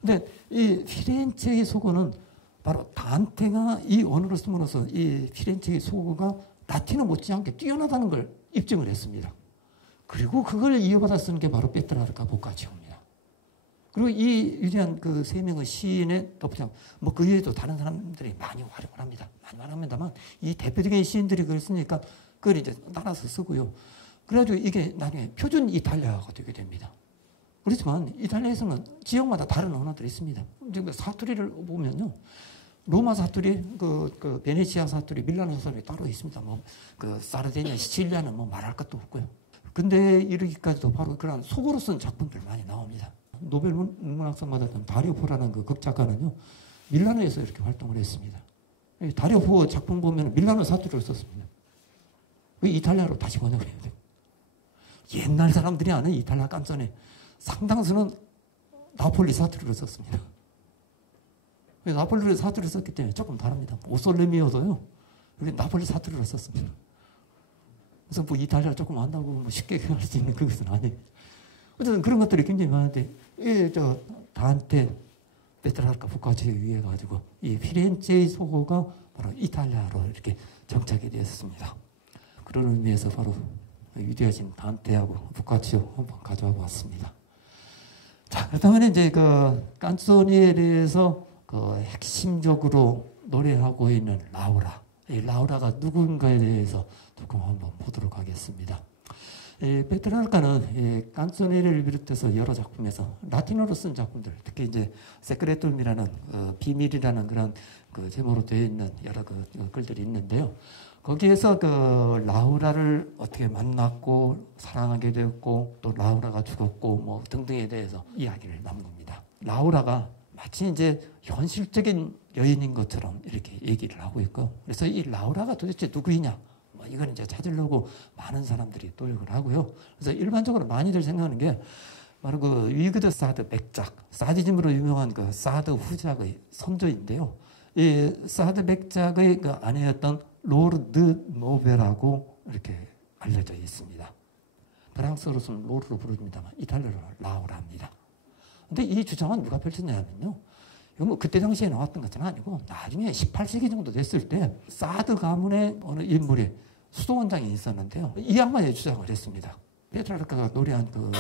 근데 이 피렌체의 속어는 바로 단테가 이 언어를 씀으로써 이 피렌체의 속어가 라틴어 못지않게 뛰어나다는 걸 입증을 했습니다. 그리고 그걸 이어받아 쓰는 게 바로 페트라르카 보카치오입니다. 그리고 이 위대한 그 세 명의 시인의 덧붙여, 뭐 그 외에도 다른 사람들이 많이 활용을 합니다. 많이 활용합니다만 이 대표적인 시인들이 그걸 쓰니까 그걸 이제 따라서 쓰고요. 그래가지고 이게 나중에 표준 이탈리아어가 되게 됩니다. 그렇지만 이탈리아에서는 지역마다 다른 언어들이 있습니다. 지금 사투리를 보면요. 로마 사투리, 그 베네치아 사투리, 밀라노 사투리 따로 있습니다. 뭐, 그 사르디니아, 시칠리아는 뭐 말할 것도 없고요. 근데 이르기까지도 바로 그런 속어로 쓴 작품들 많이 나옵니다. 노벨 문학상 받았던 다리오 포라는 그 극작가는요, 밀라노에서 이렇게 활동을 했습니다. 다리오 포 작품 보면 밀라노 사투리를 썼습니다. 이탈리아로 다시 번역을 해야 돼요. 옛날 사람들이 아는 이탈리아 깐소네 상당수는 나폴리 사투리를 썼습니다. 나폴리 사투리를 썼기 때문에 조금 다릅니다. 오솔레미어도요, 나폴리 사투리를 썼습니다. 그래서 뭐 이탈리아 조금 안다고 뭐 쉽게 할 수 있는 그것은 아니에요. 어쨌든 그런 것들이 굉장히 많은데, 다한테 페트라르카 보카치오에 의해 가지고 이 피렌체의 속어가 바로 이탈리아로 이렇게 정착이 되었습니다. 그런 의미에서 바로 위대하신 단테하고 보카치오 한번 가져와 봤습니다. 자, 그렇다면 이제 그 깐소니에 대해서 그 핵심적으로 노래하고 있는 라우라, 이 라우라가 누군가에 대해서 조금 한번 보도록 하겠습니다. 페트라르카는 깐소니를 비롯해서 여러 작품에서 라틴어로 쓴 작품들, 특히 이제 세크레툼이라는 비밀이라는 그런 그 제목으로 되어 있는 여러 글들이 있는데요. 거기에서 그 라우라를 어떻게 만났고 사랑하게 되었고 또 라우라가 죽었고 뭐 등등에 대해서 이야기를 나눕니다. 라우라가 마치 이제 현실적인 여인인 것처럼 이렇게 얘기를 하고 있고, 그래서 이 라우라가 도대체 누구이냐, 뭐 이걸 이제 찾으려고 많은 사람들이 노력을 하고요. 그래서 일반적으로 많이들 생각하는 게 바로 그 위그드 사드 백작, 사디즘으로 유명한 그 사드 후작의 선조인데요. 이 사드 백작의 그 아내였던 로르드 노베라고 이렇게 알려져 있습니다. 프랑스어로서는 로르로 부릅니다만 이탈리아로는 라우라입니다. 근데 이 주장은 누가 펼쳤냐면요, 이거 뭐 그때 당시에 나왔던 것은 아니고 나중에 18세기 정도 됐을 때 사드 가문의 어느 인물이 수도원장이 있었는데요, 이 양반이 주장을 했습니다. 페트라르카가 노래한 그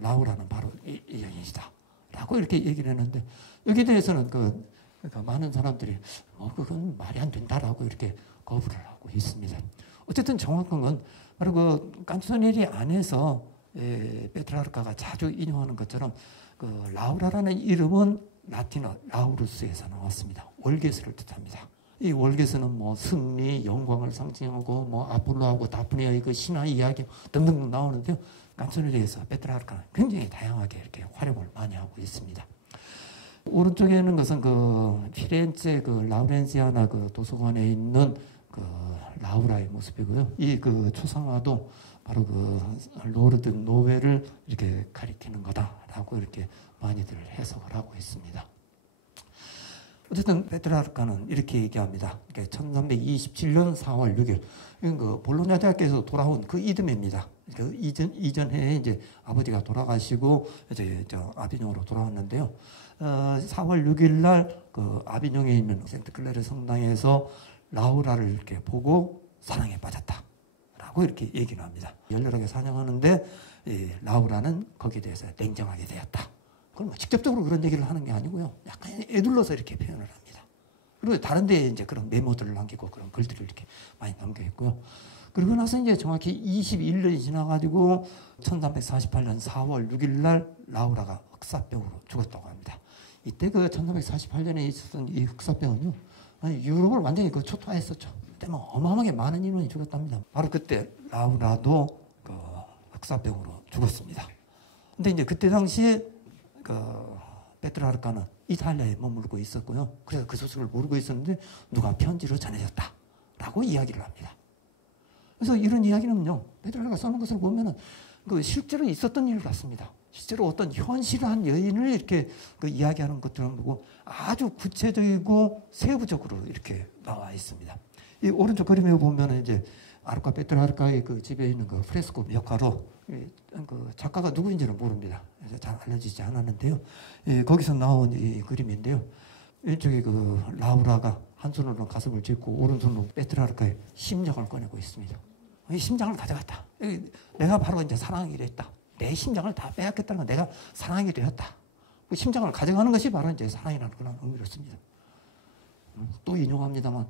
라우라는 바로 이 여인이다 라고 이렇게 얘기를 했는데, 여기에 대해서는 그러니까 많은 사람들이 그건 말이 안 된다라고 이렇게 거부를 하고 있습니다. 어쨌든 정확한 건 바로 그 깐소네리 안에서 페트라르카가 자주 인용하는 것처럼 그 라우라라는 이름은 라틴어 라우루스에서 나왔습니다. 월계수를 뜻합니다. 이 월계수는 뭐 승리, 영광을 상징하고 뭐 아폴로하고 다프니아의 그 신화 이야기 등등 나오는데요. 깐소네리에서 페트라르카는 굉장히 다양하게 이렇게 활용을 많이 하고 있습니다. 오른쪽에 있는 것은 그 피렌체 그 라우렌시아나 그 도서관에 있는 그 라우라의 모습이고요. 이 그 초상화도 바로 그 로르드 노베를 이렇게 가리키는 거다라고 이렇게 많이들 해석을 하고 있습니다. 어쨌든 페트라르카는 이렇게 얘기합니다. 1327년 4월 6일, 그 볼로냐 대학교에서 돌아온 그 이듬해입니다. 그 이전 해에 이제 아버지가 돌아가시고 이제 아비뇽으로 돌아왔는데요. 4월 6일 날 그 아비뇽에 있는 생트 클레르 성당에서 라우라를 이렇게 보고 사랑에 빠졌다라고 이렇게 얘기를 합니다. 열렬하게 사냥하는데 라우라는 거기에 대해서 냉정하게 되었다. 그걸 뭐 직접적으로 그런 얘기를 하는 게 아니고요, 약간 애둘러서 이렇게 표현을 합니다. 그리고 다른 데에 이제 그런 메모들을 남기고 그런 글들을 이렇게 많이 남겨 있고요. 그러고 나서 이제 정확히 21년이 지나가지고 1348년 4월 6일 날 라우라가 흑사병으로 죽었다고 합니다. 이때 그 1348년에 있었던 이 흑사병은요, 유럽을 완전히 그 초토화했었죠. 그때 뭐 어마어마하게 많은 인원이 죽었답니다. 바로 그때 라우라도 그 흑사병으로 죽었습니다. 근데 이제 그때 당시에 그 페트라르카는 이탈리아에 머물고 있었고요. 그래서 그 소식을 모르고 있었는데 누가 편지로 전해졌다라고 이야기를 합니다. 그래서 이런 이야기는요, 페트라르카가 써놓은 것을 보면은 그 실제로 있었던 일 같습니다. 실제로 어떤 현실한 여인을 이렇게 그 이야기하는 것들은 보고 아주 구체적이고 세부적으로 이렇게 나와 있습니다. 이 오른쪽 그림에 보면은 이제 아르카 페트라르카의 그 집에 있는 그 프레스코 벽화로 그 작가가 누구인지는 모릅니다. 그래서 잘 알려지지 않았는데요. 거기서 나온 이 그림인데요. 이쪽에 그 라우라가 한 손으로 가슴을 짚고 오른손으로 페트라르카의 심장을 꺼내고 있습니다. 이 심장을 가져갔다. 내가 바로 이제 사랑하기로 했다. 내 심장을 다 빼앗겠다는 건 내가 사랑하게 되었다. 그 심장을 가져가는 것이 바로 이제 사랑이라는 그런 의미를 씁니다. 또 인용합니다만,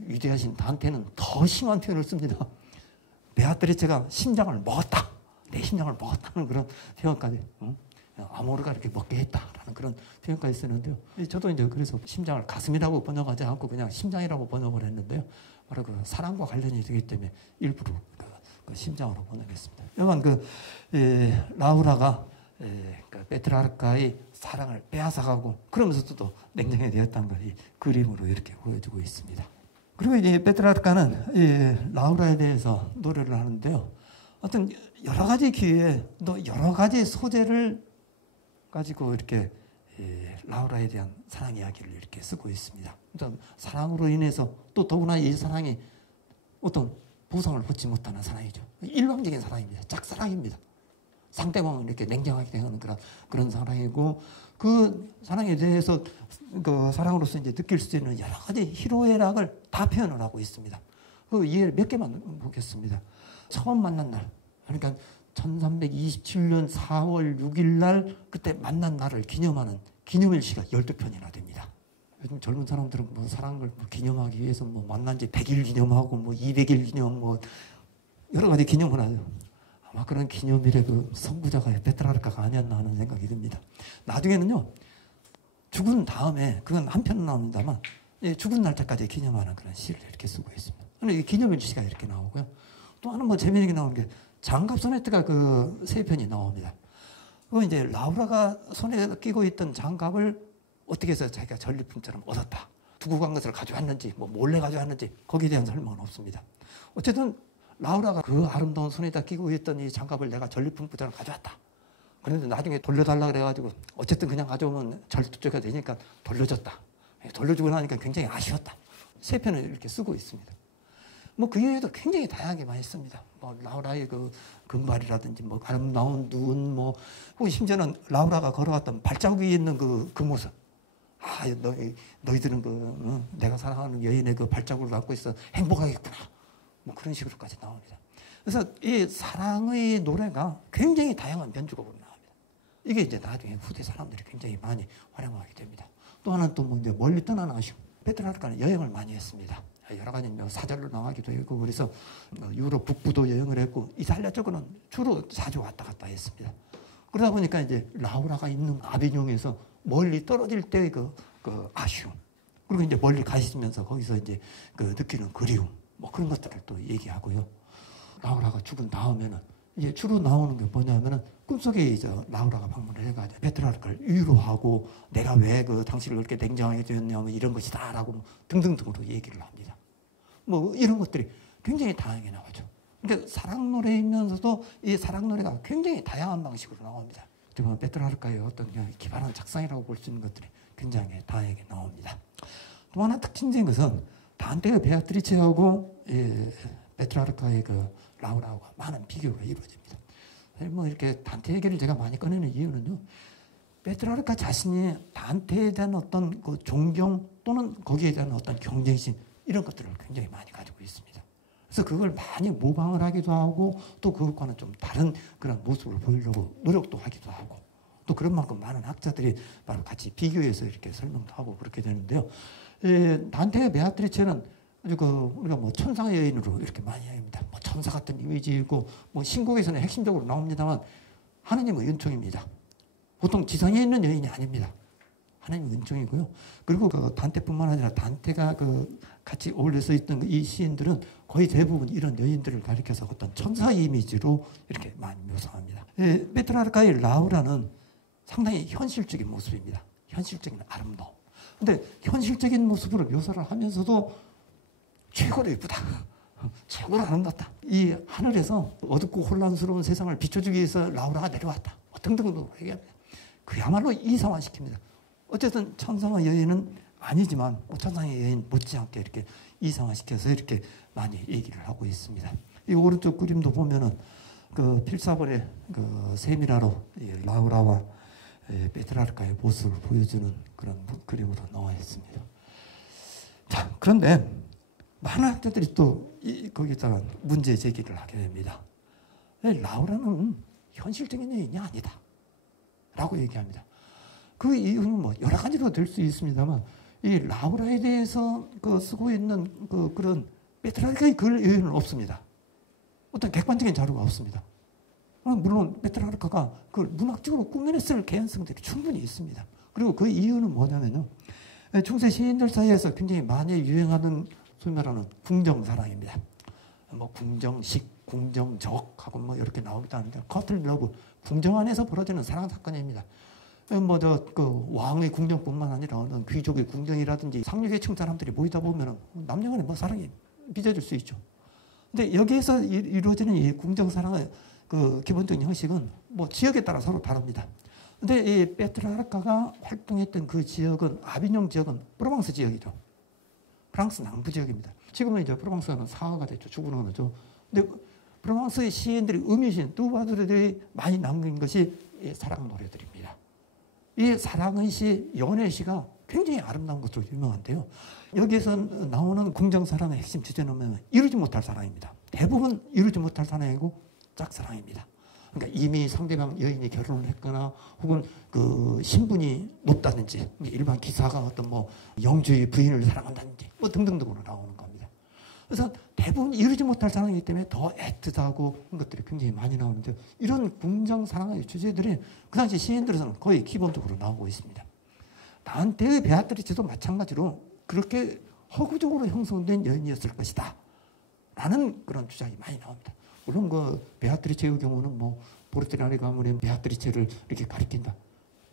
위대하신 단테는 더 심한 표현을 씁니다. 베아트리체가 심장을 먹었다. 내 심장을 먹었다는 그런 표현까지 아모르가 이렇게 먹게 했다라는 그런 표현까지 쓰는데요. 저도 이제 그래서 심장을 가슴이라고 번역하지 않고 그냥 심장이라고 번역을 했는데요. 바로 그 사랑과 관련이 되기 때문에 일부러 그 심장으로 번역했습니다. 여간 라우라가 그 페트라르카의 사랑을 빼앗아가고 그러면서도 또 냉정해졌다는 걸 이 그림으로 이렇게 보여주고 있습니다. 그리고 이제 페트라르카는 라우라에 대해서 노래를 하는데요. 어떤 여러 가지 기회에 또 여러 가지 소재를 가지고 이렇게 라우라에 대한 사랑 이야기를 이렇게 쓰고 있습니다. 사랑으로 인해서 또 더구나 이 사랑이 어떤 보상을 받지 못하는 사랑이죠. 일방적인 사랑입니다. 짝사랑입니다. 상대방을 이렇게 냉정하게 대하는 그런 사랑이고 그 사랑에 대해서 그 사랑으로서 이제 느낄 수 있는 여러 가지 희로애락을 다 표현을 하고 있습니다. 그 예를 몇 개만 보겠습니다. 처음 만난 날, 그러니까 1327년 4월 6일 날 그때 만난 날을 기념하는 기념일시가 12편이나 됩니다. 요즘 젊은 사람들은 뭐 사랑을 기념하기 위해서 뭐 만난 지 100일 기념하고 뭐 200일 기념 뭐 여러 가지 기념을 하죠. 아마 그런 기념일의 그 선구자가 페트라르카가 아니었나 하는 생각이 듭니다. 나중에는요, 죽은 다음에, 그건 한편은 나옵니다만, 죽은 날짜까지 기념하는 그런 시를 이렇게 쓰고 있습니다. 이 기념일 시가 이렇게 나오고요. 또 하나 뭐 재미있게 나오는 게 장갑 소네트가 그 3편이 나옵니다. 그거 이제 라우라가 손에 끼고 있던 장갑을 어떻게 해서 자기가 전리품처럼 얻었다. 두고 간 것을 가져왔는지, 뭐 몰래 가져왔는지, 거기에 대한 설명은 없습니다. 어쨌든 라우라가 그 아름다운 손에다 끼고 있던 이 장갑을 내가 전리품처럼 가져왔다. 그런데 나중에 돌려달라 그래가지고 어쨌든 그냥 가져오면 절도죄가 되니까 돌려줬다. 돌려주고 나니까 굉장히 아쉬웠다. 3편을 이렇게 쓰고 있습니다. 뭐 그 이외에도 굉장히 다양하게 많이 씁니다. 뭐 라우라의 그 금발이라든지 뭐 아름다운 눈, 뭐 심지어는 라우라가 걸어갔던 발자국이 있는 그 모습. 아, 너희들은 내가 사랑하는 여인의 그 발자국을 갖고 있어 행복하겠구나. 뭐 그런 식으로까지 나옵니다. 그래서 이 사랑의 노래가 굉장히 다양한 변주곡으로 나옵니다. 이게 이제 나중에 후대 사람들이 굉장히 많이 활용하게 됩니다. 또 하나는 또 뭐 이제 멀리 떠나는 아쉬움. 페트라르카는 여행을 많이 했습니다. 여러 가지 사절로 나가기도 했고, 그래서 유럽 북부도 여행을 했고, 이탈리아 쪽으로는 주로 자주 왔다 갔다 했습니다. 그러다 보니까 이제 라우라가 있는 아비뇽에서 멀리 떨어질 때의 그 아쉬움, 그리고 이제 멀리 가시면서 거기서 이제 그 느끼는 그리움, 뭐 그런 것들을 또 얘기하고요. 라우라가 죽은 다음에는 이제 주로 나오는 게 뭐냐면은 꿈속에 이제 라우라가 방문을 해가지고 페트라르카를 위로하고 내가 왜 그 당신을 그렇게 냉정하게 되었냐면 이런 것이다라고 뭐 등등등으로 얘기를 합니다. 뭐 이런 것들이 굉장히 다양하게 나오죠. 그러니까 사랑 노래이면서도 이 사랑 노래가 굉장히 다양한 방식으로 나옵니다. 어떻게 페트라르카의 어떤 기발한 작상이라고 볼 수 있는 것들이 굉장히 다양하게 나옵니다. 또 하나 특징적인 것은 단테의 베아트리체하고 페트라르카의 그 라우라와 많은 비교가 이루어집니다. 뭐 이렇게 단테 얘기를 제가 많이 꺼내는 이유는요, 페트라르카 자신이 단테에 대한 어떤 그 존경 또는 거기에 대한 어떤 경쟁심 이런 것들을 굉장히 많이 가지고 있습니다. 그래서 그걸 많이 모방을 하기도 하고 또 그것과는 좀 다른 그런 모습을 보이려고 노력도 하기도 하고 또 그런 만큼 많은 학자들이 바로 같이 비교해서 이렇게 설명도 하고 그렇게 되는데요. 단테의 베아트리체는 아주 우리가 뭐 천상의 여인으로 이렇게 많이 합니다. 뭐 천사 같은 이미지이고 뭐 신곡에서는 핵심적으로 나옵니다만 하나님의 은총입니다. 보통 지상에 있는 여인이 아닙니다. 하나님의 은총이고요. 그리고 그 단테뿐만 아니라 단테가 같이 어울려서 있던 이 시인들은 거의 대부분 이런 여인들을 가리켜서 어떤 천사 이미지로 이렇게 많이 묘사합니다. 페트라르카의 라우라는 상당히 현실적인 모습입니다. 현실적인 아름다움. 근데 현실적인 모습으로 묘사를 하면서도 최고로 예쁘다. 최고로 아름답다. 이 하늘에서 어둡고 혼란스러운 세상을 비춰주기 위해서 라우라가 내려왔다. 등등으로 얘기합니다. 그야말로 이상화시킵니다. 어쨌든 천상의 여인은 아니지만 천상의 여인 못지않게 이렇게 이상화시켜서 이렇게 많이 얘기를 하고 있습니다. 이 오른쪽 그림도 보면은 그 필사본의 그 세미나로 라우라와 페트라르카의 모습을 보여주는 그런 그림으로 나와 있습니다. 자, 그런데 많은 학자들이 또 거기다가 문제 제기를 하게 됩니다. 라우라는 현실적인 여인이 아니다 라고 얘기합니다. 그 이유는 뭐 여러 가지로 될 수 있습니다만 이 라우라에 대해서 쓰고 있는 그런 페트라르카의 글 여인은 없습니다. 어떤 객관적인 자료가 없습니다. 물론 페트라르카가 그걸 문학적으로 꾸며냈을 개연성들이 충분히 있습니다. 그리고 그 이유는 뭐냐면요. 중세 시인들 사이에서 굉장히 많이 유행하는 소위 말하는 궁정사랑입니다. 뭐 궁정식, 궁정적하고 뭐 이렇게 나오기도 하는데 커틀 러브, 궁정 안에서 벌어지는 사랑 사건입니다. 뭐 그 왕의 궁정뿐만 아니라 어느 귀족의 궁정이라든지 상류계층 사람들이 모이다 보면 남녀간에 뭐 사랑이 빚어질 수 있죠. 근데 여기에서 이루어지는 이 궁정사랑의 그 기본적인 형식은 뭐 지역에 따라 서로 다릅니다. 근데 이 페트라르카가 활동했던 그 지역은 아비뇽 지역은 프로방스 지역이죠. 프랑스 남부 지역입니다. 지금은 이제 프로방스는 사화가 됐죠. 죽은 언어죠. 근데 프로방스의 시인들이 음유시인 뚜바드들이 많이 남긴 것이 이 사랑 노래들입니다. 이 사랑의 시, 연애 시가 굉장히 아름다운 것으로 유명한데요. 여기에서 나오는 궁정사랑의 핵심 주제는 이루지 못할 사랑입니다. 대부분 이루지 못할 사랑이고 짝사랑입니다. 그러니까 이미 상대방 여인이 결혼을 했거나 혹은 그 신분이 높다든지 일반 기사가 어떤 뭐 영주의 부인을 사랑한다든지 뭐 등등등으로 나오는 겁니다. 그래서 대부분 이루지 못할 사랑이기 때문에 더 애틋하고 그런 것들이 굉장히 많이 나오는데 이런 궁정사랑의 주제들이 그 당시 시인들에서는 거의 기본적으로 나오고 있습니다. 단테의 베아트리체도 마찬가지로 그렇게 허구적으로 형성된 여인이었을 것이다 라는 그런 주장이 많이 나옵니다. 물론 그 베아트리체의 경우는 뭐 보르테나리 가문의 베아트리체를 이렇게 가리킨다.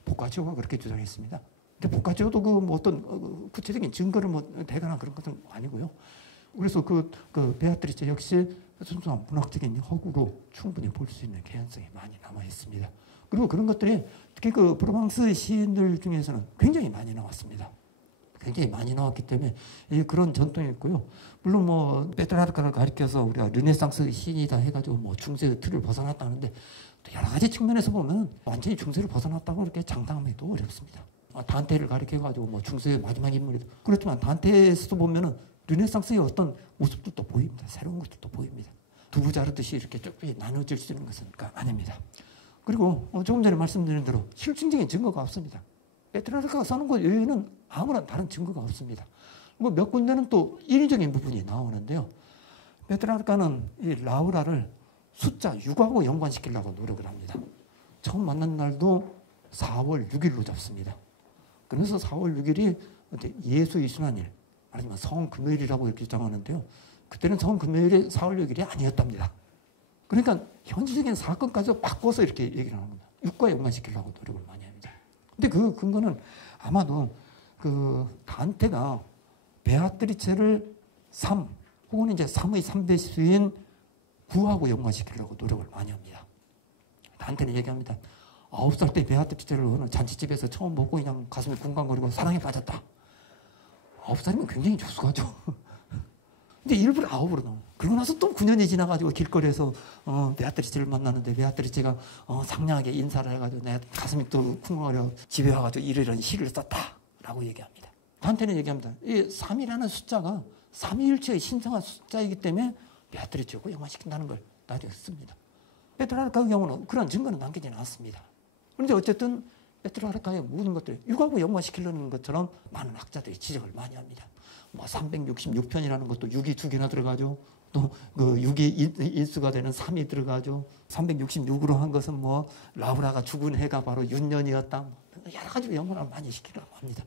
보카치오가 그렇게 주장했습니다. 근데 보카치오도 그 뭐 어떤 구체적인 증거를 뭐 대거나 그런 것은 아니고요. 그래서 그 베아트리체 역시 순수한 문학적인 허구로 충분히 볼 수 있는 개연성이 많이 남아 있습니다. 그리고 그런 것들이 특히 그 프로방스 시인들 중에서는 굉장히 많이 나왔습니다. 굉장히 많이 나왔기 때문에 그런 전통이 있고요. 물론 뭐 페트라르카를 가리켜서 우리가 르네상스 시인이다 해가지고 뭐 중세의 틀을 벗어났다는데 여러 가지 측면에서 보면 완전히 중세를 벗어났다고 그렇게 장담하기도 어렵습니다. 단테를 가리켜가지고 뭐 중세의 마지막 인물이다. 그렇지만 단테에서도 보면은 르네상스의 어떤 모습들도 보입니다. 새로운 것들도 보입니다. 두부 자르듯이 이렇게 쭉 나눠질 수 있는 것은 아닙니다. 그리고 조금 전에 말씀드린 대로 실증적인 증거가 없습니다. 페트라르카가 써는 것 외에는 아무런 다른 증거가 없습니다. 뭐 몇 군데는 또 인위적인 부분이 나오는데요. 페트라르카는 이 라우라를 숫자 6하고 연관시키려고 노력을 합니다. 처음 만난 날도 4월 6일로 잡습니다. 그래서 4월 6일이 예수의 순환일, 말하자면 성금요일이라고 이렇게 주장하는데요. 그때는 성금요일이 4월 6일이 아니었답니다. 그러니까 현실적인 사건까지 바꿔서 이렇게 얘기를 하는 겁니다. 6과 연관시키려고 노력을 많이 합니다. 근데 그 근거는 아마도 그 단테가 베아트리체를 3 혹은 이제 3의 3배수인 9하고 연관시키려고 노력을 많이 합니다. 단테는 얘기합니다. 9살 때 베아트리체를 어느 잔치집에서 처음 보고 그냥 가슴이 쿵쾅거리고 사랑에 빠졌다. 9살이면 굉장히 조숙하죠. 근데 일부러 9으로 나와요. 그러고 나서 또 9년이 지나가지고 길거리에서 베아트리체를 만났는데 베아트리체가 상냥하게 인사를 해가지고 내 가슴이 또 쿵쿵거려 집에 와가지고 이런 시를 썼다라고 얘기합니다. 단테는 얘기합니다. 이 3이라는 숫자가 삼위일체의 신성한 숫자이기 때문에 베아트리체하고 연관시킨다는 걸 나중에 씁니다. 페트라르카의 경우는 그런 증거는 남기지는 않습니다. 그런데 어쨌든 페트라르카의 모든 것들을 6하고 연관시키려는 것처럼 많은 학자들이 지적을 많이 합니다. 뭐 366편이라는 것도 6이 2개나 들어가죠. 또 그 6이 인수가 되는 3이 들어가죠. 366으로 한 것은 뭐 라우라가 죽은 해가 바로 윤년이었다. 여러 가지 연관을 많이 시키려고 합니다.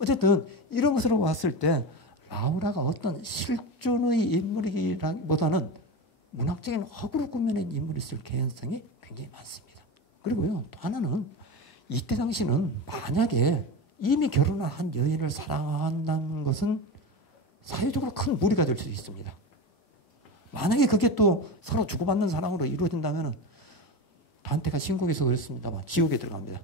어쨌든 이런 것으로 봤을 때 라우라가 어떤 실존의 인물이기보다는 문학적인 허구로 꾸며낸 인물이었을 개연성이 굉장히 많습니다. 그리고요, 또 하나는 이때 당시는 만약에 이미 결혼을 한 여인을 사랑한다는 것은 사회적으로 큰 무리가 될 수 있습니다. 만약에 그게 또 서로 주고받는 사랑으로 이루어진다면 단테가 신곡에서 그랬습니다만 지옥에 들어갑니다.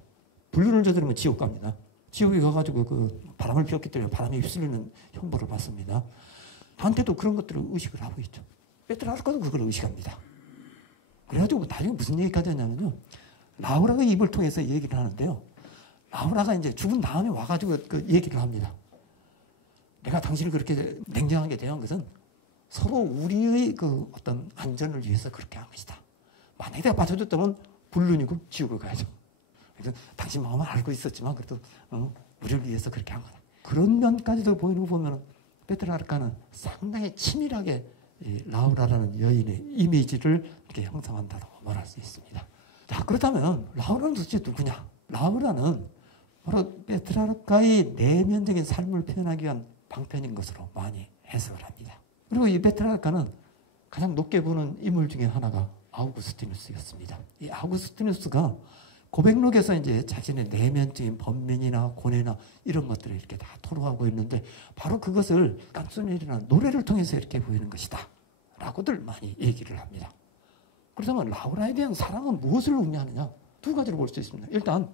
불륜을 저지르면 지옥 갑니다. 지옥에 가가지고 그 바람을 피웠기 때문에 바람에 휩쓸리는 형벌을 받습니다. 단테도 그런 것들을 의식을 하고 있죠. 페트라르카도 그걸 의식합니다. 그래가지고 나중에 무슨 얘기까지 하냐면요. 라우라가 입을 통해서 얘기를 하는데요. 라우라가 이제 죽은 다음에 와가지고 그 얘기를 합니다. 내가 당신을 그렇게 냉정하게 대한 것은 서로 우리의 그 어떤 안전을 위해서 그렇게 한 것이다. 만약에 내가 빠져줬다면 불륜이고 지옥을 가야죠. 그래서 당신 마음은 알고 있었지만 그래도 우리를 위해서 그렇게 한 거다. 그런 면까지도 보이는 거 보면 페트라르카는 상당히 치밀하게 이 라우라라는 여인의 이미지를 이렇게 형성한다고 말할 수 있습니다. 자, 그렇다면 라우라는 도대체 누구냐? 라우라는 바로 베트라르카의 내면적인 삶을 표현하기 위한 방편인 것으로 많이 해석을 합니다. 그리고 이 베트라르카는 가장 높게 보는 인물 중에 하나가 아우구스티누스였습니다. 이 아우구스티누스가 고백록에서 이제 자신의 내면적인 번민이나 고뇌나 이런 것들을 이렇게 다 토로하고 있는데 바로 그것을 깐소니라는 노래를 통해서 이렇게 보이는 것이다 라고들 많이 얘기를 합니다. 그렇다면 라우라에 대한 사랑은 무엇을 의미하느냐? 두 가지로 볼 수 있습니다. 일단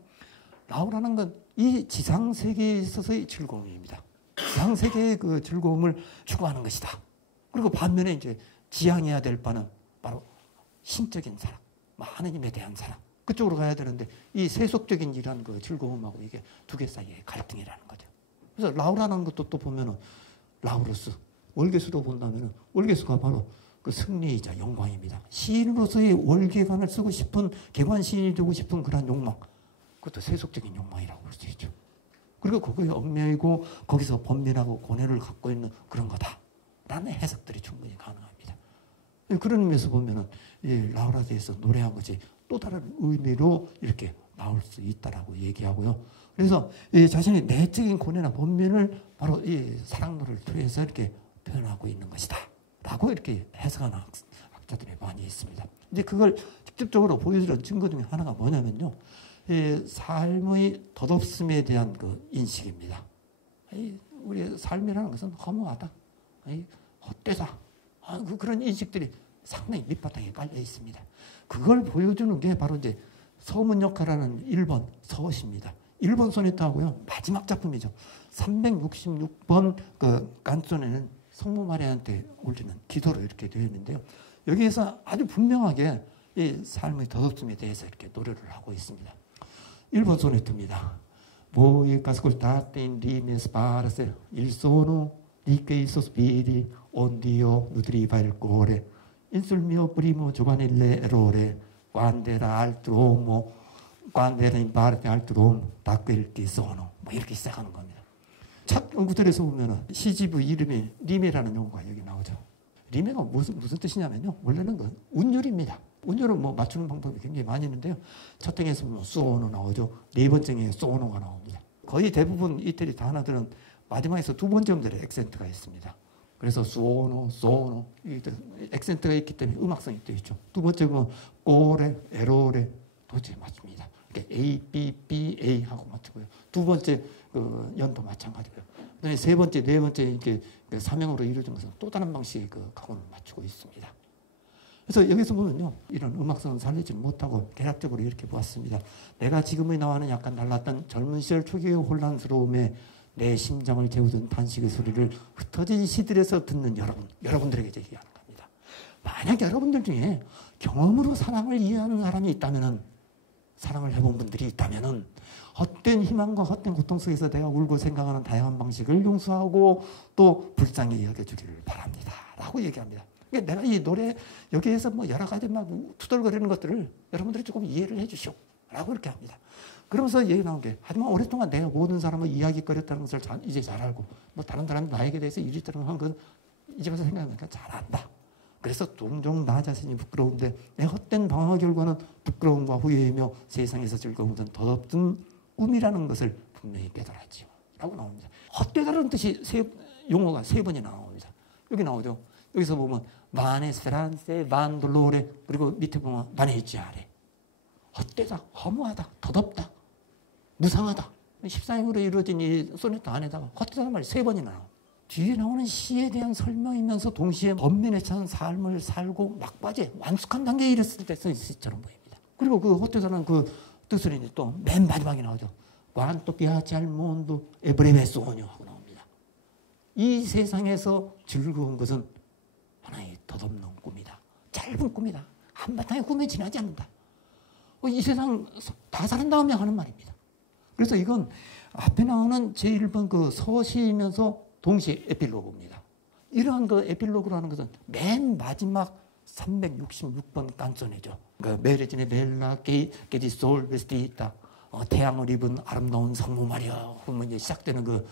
라우라는 건 이 지상세계에 있어서의 즐거움입니다. 지상세계의 그 즐거움을 추구하는 것이다. 그리고 반면에 이제 지향해야 될 바는 바로 신적인 사랑, 하느님에 대한 사랑. 그쪽으로 가야 되는데 이 세속적인 이런 그 즐거움하고 이게 두 개 사이의 갈등이라는 거죠. 그래서 라우라는 것도 또 보면은 라우루스, 월계수로 본다면은 월계수가 바로 그 승리이자 영광입니다. 시인으로서의 월계관을 쓰고 싶은 개관 시인이 되고 싶은 그런 욕망, 그것도 세속적인 욕망이라고 볼 수 있죠. 그리고 그거에 얽매이고 거기서 번민하고 고뇌를 갖고 있는 그런 거다라는 해석들이 충분히 가능합니다. 그런 의미에서 보면은 이 라우라에 대해서 노래한 것이 또 다른 의미로 이렇게 나올 수 있다라고 얘기하고요. 그래서 이 자신의 내적인 고뇌나 번민을 바로 이 사랑 노래를 통해서 이렇게 표현하고 있는 것이다 라고 이렇게 해석하는 학자들이 많이 있습니다. 이제 그걸 직접적으로 보여주는 증거 중에 하나가 뭐냐면요, 이 삶의 덧없음에 대한 그 인식입니다. 우리의 삶이라는 것은 허무하다, 헛되다, 그런 인식들이 상당히 밑바탕에 깔려 있습니다. 그걸 보여주는 게 바로 이제 서문역화라는 일본 서엇입니다. 일본 소네트하고요, 마지막 작품이죠. 366번 그 깐소네는 성모 마리아한테 올리는 기도로 이렇게 되어 있는데요. 여기에서 아주 분명하게 이 삶의 덧없음에 대해서 이렇게 노래를 하고 있습니다. 일본 소네트입니다. Voi ascoltate in rime sparse il sono di quei sospiri ond'io nutriva il cuore in sul mio primo giovanile errore quando era altro uomo quando era in parte altro uomo da quel che sono. 뭐 이렇게 시작하는 겁니다. 첫 구절에서 보면 시집의 이름이 리메라는 용어가 여기 나오죠. 리메가 무슨 뜻이냐면요, 원래는 그 운율입니다. 운율은 뭐 맞추는 방법이 굉장히 많이 있는데요. 첫 행에서 보면 수오노 나오죠. 네 번째 행에 소노가 나옵니다. 거의 대부분 이태리 단어들은 마지막에서 두 번째 음절에 액센트가 있습니다. 그래서 수오노, 소노, 액센트가 있기 때문에 음악성이 또 있죠. 두 번째 보면 꼬레, 에로레 도저히 맞춥니다. 그러니까 A, B, B, A 하고 맞추고요. 두 번째 그 연도 마찬가지고요. 그다음에 세 번째, 네 번째 이렇게 삼형으로 이루어진 것은 또 다른 방식의 그 각본을 맞추고 있습니다. 그래서 여기서 보면요, 이런 음악성은 살리지 못하고 대략적으로 이렇게 보았습니다. 내가 지금의 나와는 약간 달랐던 젊은 시절 초기의 혼란스러움에 내 심장을 재우던 탄식의 소리를 흩어진 시들에서 듣는 여러분들에게 얘기하는 겁니다. 만약 여러분들 중에 경험으로 사랑을 이해하는 사람이 있다면은, 사랑을 해본 분들이 있다면은, 헛된 희망과 헛된 고통 속에서 내가 울고 생각하는 다양한 방식을 용서하고 또 불쌍히 여겨주기를 바랍니다 라고 얘기합니다. 그러니까 내가 이 노래 여기에서 뭐 여러 가지 막 투덜거리는 것들을 여러분들이 조금 이해를 해 주시오 라고 이렇게 합니다. 그러면서 얘기 나온 게, 하지만 오랫동안 내가 모든 사람을 이야기거렸다는 것을 이제 잘 알고, 뭐 다른 사람이 나에게 대해서 이리저리 한 건 이제 와서 생각하니까 잘 안다. 그래서 종종 나 자신이 부끄러운데 내 헛된 방황 결과는 부끄러움과 후회이며 세상에서 즐거움은 덧없는 꿈이라는 것을 분명히 깨달았지요 라고 나옵니다. 헛되다라는 뜻이 용어가 세 번이나 나옵니다. 여기 나오죠. 여기서 보면 반에 스페란세, 반 돌로레, 그리고 밑에 보면 바네지아레. 헛되다, 허무하다, 덧없다, 무상하다. 14행으로 이루어진 이 소네트 안에다가 헛되다는 말이 세 번이나 나옵니다. 뒤에 나오는 시에 대한 설명이면서 동시에 번민에 찬 삶을 살고 막바지에 완숙한 단계에 이르렀을 때 쓴 시처럼 보입니다. 그리고 그 헛되다는 그 뜻을 이제 또 맨 마지막에 나오죠. Quanto piace al mondo e breve sogno 하고 나옵니다. 이 세상에서 즐거운 것은 하나의 덧없는 꿈이다. 짧은 꿈이다. 한바탕의 꿈에 지나지 않는다. 이 세상 다 살은 다음에 하는 말입니다. 그래서 이건 앞에 나오는 제1번 그 서시이면서 동시에 에필로그입니다. 이러한 그 에필로그라는 것은 맨 마지막 366번 깐소네죠. 그 메레진의 벨라 게디 솔 베스티타 태양을 입은 아름다운 성모 마리아 하면 이제 시작되는 그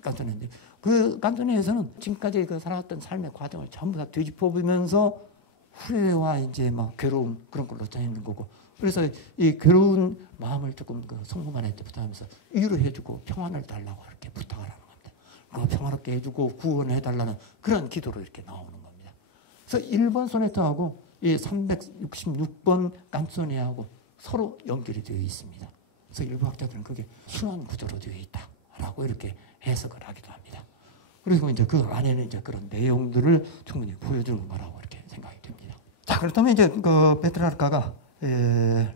깐소니인데, 그 깐소니에서는 지금까지 그 살아왔던 삶의 과정을 전부 다 뒤집어 보면서 후회와 이제 막 괴로움 그런 걸로 짜 있는 거고, 그래서 이 괴로운 마음을 조금 그 성모 마리아한테 부탁하면서 위로해주고 평안을 달라고 이렇게 부탁을 하는 겁니다. 평화롭게 해주고 구원을 해달라는 그런 기도로 이렇게 나오는 겁니다. 그래서 1번 소네트하고 이 366번 깐소니하고 서로 연결이 되어 있습니다. 그래서 일부 학자들은 그게 순환 구조로 되어 있다라고 이렇게 해석을 하기도 합니다. 그리고 이제 그 안에는 이제 그런 내용들을 충분히 보여주는 거라고 이렇게 생각이 됩니다. 자, 그렇다면 이제 그 페트라르카가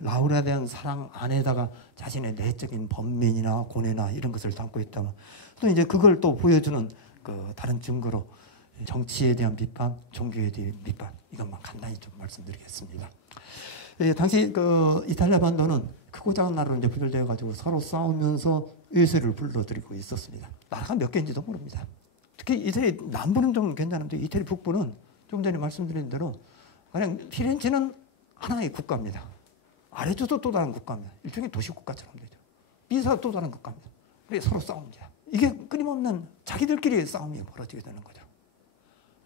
라울에 대한 사랑 안에다가 자신의 내적인 번민이나 고뇌나 이런 것을 담고 있다면, 또 이제 그걸 또 보여주는 그 다른 증거로 정치에 대한 비판, 종교에 대한 비판, 이것만 간단히 좀 말씀드리겠습니다. 당시 그 이탈리아 반도는 크고 작은 나라로 이제 분열되어 가지고 서로 싸우면서 외세를 불러들이고 있었습니다. 나라가 몇 개인지도 모릅니다. 특히 이태리 남부는 좀 괜찮은데 이태리 북부는 좀 전에 말씀드린 대로 그냥 피렌체는 하나의 국가입니다. 아레주도 또 다른 국가입니다. 일종의 도시국가처럼 되죠. 피사도 또 다른 국가입니다. 그래서 서로 싸웁니다. 이게 끊임없는 자기들끼리 싸움이 벌어지게 되는 거죠.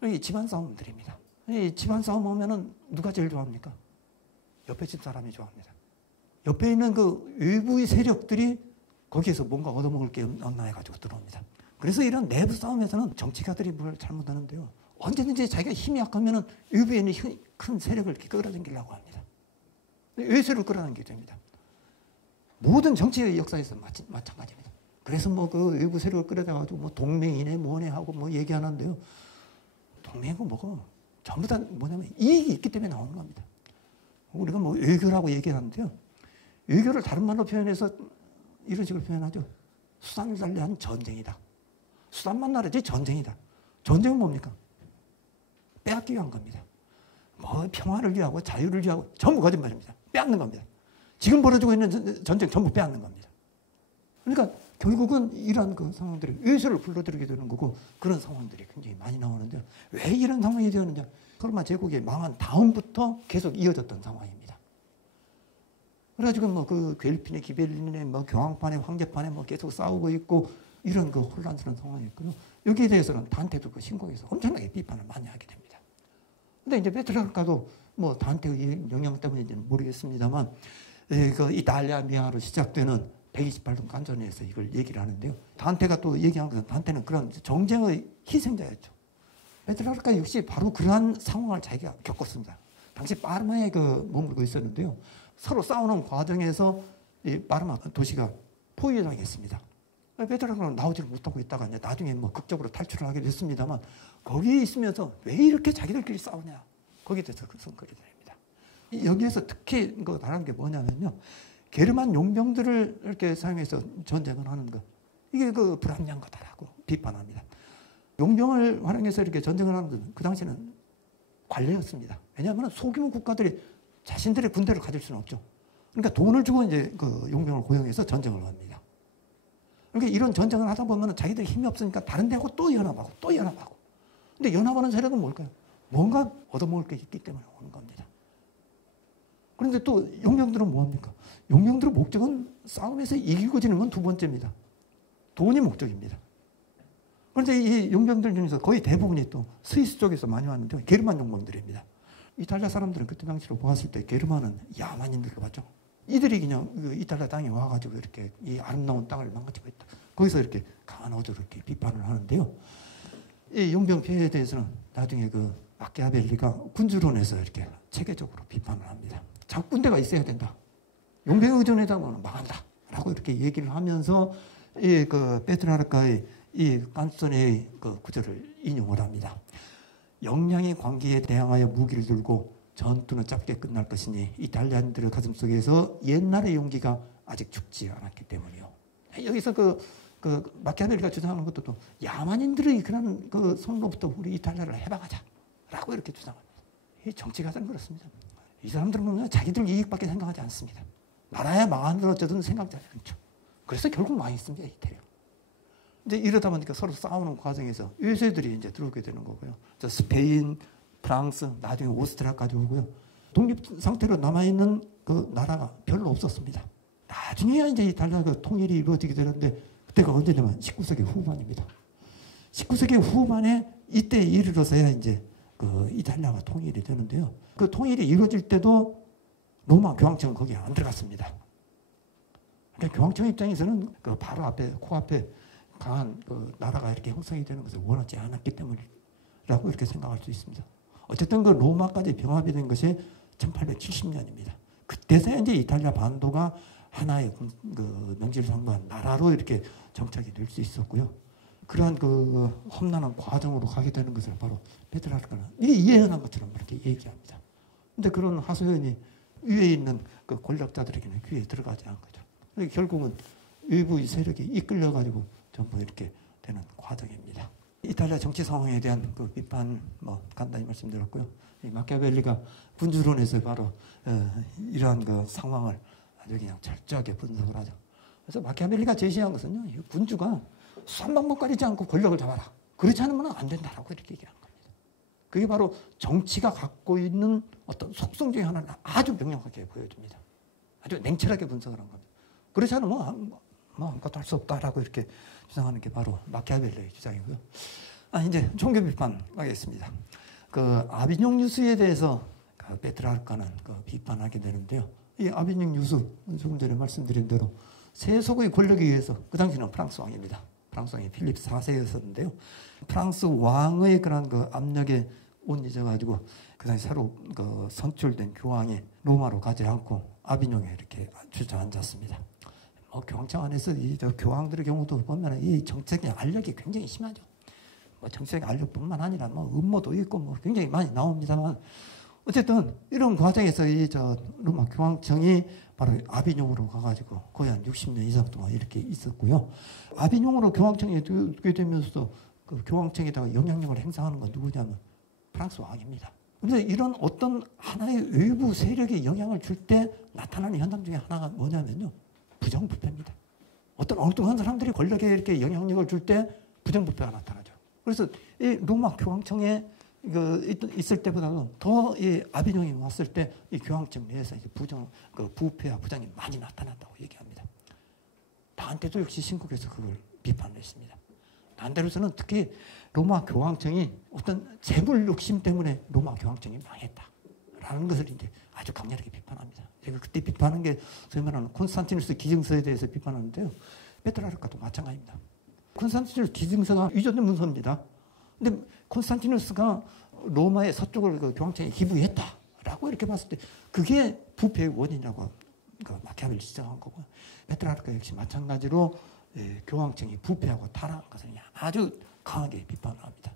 이 집안 싸움들입니다. 이 집안 싸움 오면은 누가 제일 좋아합니까? 옆에 집 사람이 좋아합니다. 옆에 있는 그 외부의 세력들이 거기에서 뭔가 얻어먹을 게 없나 해가지고 들어옵니다. 그래서 이런 내부 싸움에서는 정치가들이 뭘 잘못하는데요, 언제든지 자기가 힘이 약하면은 외부에 있는 큰 세력을 이렇게 끌어당기려고 합니다. 외세를 끌어당기게 됩니다. 모든 정치의 역사에서 마찬가지입니다. 그래서 뭐 그 외부 세력을 끌어다가지고 뭐 동맹이네 뭐네 하고 뭐 얘기하는데요, 동맹이고 뭐고 전부 다 뭐냐면 이익이 있기 때문에 나오는 겁니다. 우리가 뭐 외교라고 얘기하는데요, 외교를 다른 말로 표현해서 이런 식으로 표현하죠. 수단을 달리한 전쟁이다. 수단만 다르지 전쟁이다. 전쟁은 뭡니까? 빼앗기 위한 겁니다. 뭐 평화를 위하고 자유를 위하고 전부 거짓말입니다. 빼앗는 겁니다. 지금 벌어지고 있는 전쟁 전부 빼앗는 겁니다. 그러니까 결국은 이런 그 상황들이 외세를 불러들이게 되는 거고, 그런 상황들이 굉장히 많이 나오는데, 왜 이런 상황이 되었느냐? 로마 제국이 망한 다음부터 계속 이어졌던 상황입니다. 그래가지고 뭐 그 괸핀의 기벨린의 뭐 교황판의 황제판에 뭐 계속 싸우고 있고 이런 그 혼란스러운 상황이었거든요. 여기에 대해서는 단테도 그 신곡에서 엄청나게 비판을 많이 하게 됩니다. 근데 이제 페트라르카도 뭐 단테의 영향 때문인지는 모르겠습니다만, 그 이탈리아 미아로 시작되는 128동 깐소니에서 이걸 얘기를 하는데요. 단테가 또 얘기한 것은, 단테는 그런 정쟁의 희생자였죠. 페트라르카 역시 바로 그러한 상황을 자기가 겪었습니다. 당시 파르마에 그 머물고 있었는데요, 서로 싸우는 과정에서 이 파르마 도시가 포위당했습니다. 페트라르카는 나오지를 못하고 있다가 이제 나중에 뭐 극적으로 탈출을 하게 됐습니다만, 거기에 있으면서 왜 이렇게 자기들끼리 싸우냐, 거기에 대해서 그 성거리 됩니다. 여기에서 특히 그 다른 게 뭐냐면요, 게르만 용병들을 이렇게 사용해서 전쟁을 하는 것, 이게 그 불합리한 거다라고 비판합니다. 용병을 활용해서 이렇게 전쟁을 하는 것은 그 당시에는 관례였습니다. 왜냐하면 소규모 국가들이 자신들의 군대를 가질 수는 없죠. 그러니까 돈을 주고 이제 그 용병을 고용해서 전쟁을 합니다. 그러니까 이런 전쟁을 하다 보면 자기들이 힘이 없으니까 다른 데하고 또 연합하고 또 연합하고. 근데 연합하는 세력은 뭘까요? 뭔가 얻어먹을 게 있기 때문에 오는 겁니다. 그런데 또 용병들은 뭐합니까? 용병들의 목적은 싸움에서 이기고 지는 건 두 번째입니다. 돈이 목적입니다. 그런데 이 용병들 중에서 거의 대부분이 또 스위스 쪽에서 많이 왔는데 게르만 용병들입니다. 이탈리아 사람들은 그때 당시로 보았을 때 게르만은 야만인들로 봤죠. 이들이 그냥 그 이탈리아 땅에 와가지고 이렇게 이 아름다운 땅을 망가지고 있다. 거기서 이렇게 강한 어조로 이렇게 비판을 하는데요. 이 용병 폐해에 대해서는 나중에 그 마키아벨리가 군주론에서 이렇게 체계적으로 비판을 합니다. 자, 군대가 있어야 된다. 용병 의존하다 보면 망한다. 라고 이렇게 얘기를 하면서 이 그 페트라르카의 이 깐소니의 그 구절을 인용을 합니다. 역량의 관계에 대항하여 무기를 들고 전투는 짧게 끝날 것이니 이탈리아인들의 가슴속에서 옛날의 용기가 아직 죽지 않았기 때문이요. 여기서 그 마키아벨리가 주장하는 것도 또 야만인들의 그런 그 손로부터 우리 이탈리아를 해방하자라고 이렇게 주장합니다. 이 정치가들은 그렇습니다. 이 사람들은 그냥 자기들 이익밖에 생각하지 않습니다. 나라에 망하는 어쩌든 생각하지 않죠. 그래서 결국 망했습니다, 이태리가. 이제 이러다 보니까 서로 싸우는 과정에서 외세들이 이제 들어오게 되는 거고요. 스페인, 프랑스, 나중에 오스트리아까지 오고요. 독립 상태로 남아있는 그 나라가 별로 없었습니다. 나중에야 이제 이탈리아가 통일이 이루어지게 되는데 그때가 언제냐면 19세기 후반입니다. 19세기 후반에 이때 이르러서야 이제 그 이탈리아가 통일이 되는데요. 그 통일이 이루어질 때도 로마 교황청은 거기에 안 들어갔습니다. 그러니까 교황청 입장에서는 그 바로 앞에 코앞에 강한 그 나라가 이렇게 형성이 되는 것을 원하지 않았기 때문이라고 이렇게 생각할 수 있습니다. 어쨌든 그 로마까지 병합이 된 것이 1870년입니다. 그때서야 이제 이탈리아 반도가 하나의 그 명실상부한 나라로 이렇게 정착이 될 수 있었고요. 그러한 그 험난한 과정으로 가게 되는 것을 바로 페트라르카는 예언한 것처럼 이렇게 얘기합니다. 근데 그런 하소연이 위에 있는 그 권력자들에게는 귀에 들어가지 않은 거죠. 결국은 외부의 세력이 이끌려가지고 전부 이렇게 되는 과정입니다. 이탈리아 정치 상황에 대한 그 비판 간단히 말씀드렸고요. 이 마키아벨리가 군주론에서 바로 이러한 그 상황을 아주 그냥 철저하게 분석을 하죠. 그래서 마키아벨리가 제시한 것은요, 군주가 수한방법 가리지 않고 권력을 잡아라. 그렇지 않으면 안 된다라고 이렇게 얘기하는 겁니다. 그게 바로 정치가 갖고 있는 어떤 속성 중에 하나를 아주 명확하게 보여줍니다. 아주 냉철하게 분석을 한 겁니다. 그렇지 않으면 아무것도 할 수 없다라고 이렇게 주장하는 게 바로 마키아벨리의 주장이고요. 이제 종교 비판 가겠습니다. 그 아비뇽 유수에 대해서 페트라르카는 비판하게 되는데요. 이 아비뇽 유수, 조금 전에 말씀드린 대로 세속의 권력에 의해서, 그 당시는 프랑스 왕입니다. 프랑스 왕이 필립 4세였었는데요. 프랑스 왕의 그런 그 압력에 온이져가지고 그 당시 새로 그 선출된 교황이 로마로 가지 않고 아비뇽에 이렇게 주저앉았습니다. 교황청 안에서 이 교황들의 경우도 보면 이 정책의 알력이 굉장히 심하죠. 정책의 알력뿐만 아니라 음모도 있고 굉장히 많이 나옵니다만, 어쨌든 이런 과정에서 이 로마 교황청이 바로 아비뇽으로 가가지고 거의 한 60년 이상 동안 이렇게 있었고요. 아비뇽으로 교황청에 두게 되면서도 그 교황청에다가 영향력을 행사하는 건 누구냐면 프랑스 왕입니다. 그런데 이런 어떤 하나의 외부 세력에 영향을 줄 때 나타나는 현상 중에 하나가 뭐냐면요, 부정부패입니다. 어떤 엉뚱한 사람들이 권력에 이렇게 영향력을 줄 때 부정부패가 나타나죠. 그래서 이 로마 교황청에 있을 때보다는 더 이 아비뇽이 왔을 때 이 교황청 내에서 이제 부패와 부정이 많이 나타났다고 얘기합니다. 단테도 역시 신국에서 그걸 비판했습니다. 단테로서는 특히 로마 교황청이 어떤 재물 욕심 때문에 로마 교황청이 망했다라는 것을 이제 아주 강렬하게 비판합니다. 제가 그때 비판한 게 소위 말하는 콘스탄티누스 기증서에 대해서 비판하는데요. 페트라르카도 마찬가지입니다. 콘스탄티누스 기증서가 위조된 문서입니다. 근데 콘스탄티누스가 로마의 서쪽을 그 교황청에 기부했다라고 이렇게 봤을 때 그게 부패의 원인이라고 마키아벨리 지적한 거고, 페트라르카 역시 마찬가지로 교황청이 부패하고 타락한 것을 아주 강하게 비판을 합니다.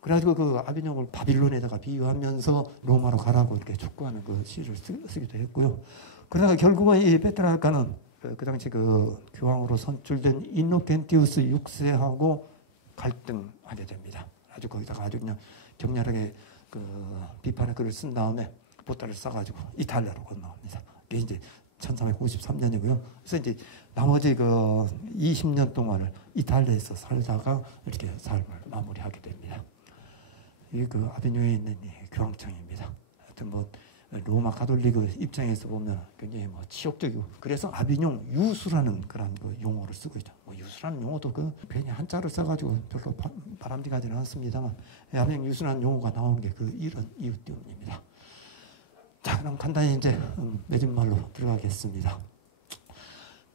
그래가지고 그 아비뇽을 바빌론에다가 비유하면서 로마로 가라고 이렇게 촉구하는 그 시를 쓰기도 했고요. 그러다가 결국은 이 페트라르카는 그 당시 그 교황으로 선출된 이노켄티우스 6세하고 갈등하게 됩니다. 아주 거기다가 아주 그냥 격렬하게 그 비판의 글을 쓴 다음에 보따리를 싸가지고 이탈리아로 건너갑니다. 이게 이제 1393년이고요. 그래서 이제 나머지 그 20년 동안을 이탈리아에서 살다가 이렇게 삶을 마무리하게 됩니다. 이게 그 아비뇽에 있는 이 교황청입니다. 하여튼 로마 가톨릭 입장에서 보면 굉장히 치욕적이고, 그래서 아비뇽 유수라는 그런 그 용어를 쓰고 있죠. 유수라는 용어도 괜히 한자를 써가지고 별로 바람직하지는 않습니다만, 아비뇽 유수라는 용어가 나오는 게 이런 이유 때문입니다. 자, 그럼 간단히 이제 매진말로 들어가겠습니다.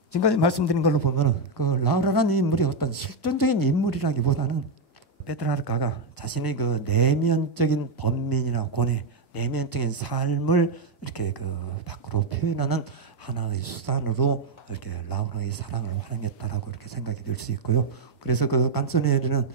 지금까지 말씀드린 걸로 보면은 그 라우라라는 인물이 어떤 실존적인 인물이라기보다는 페트라르카가 자신의 그 내면적인 번민이나 고뇌, 내면적인 삶을 이렇게 그 밖으로 표현하는 하나의 수단으로 이렇게 라우라의 사랑을 활용했다라고 이렇게 생각이 될 수 있고요. 그래서 그 깐소네리는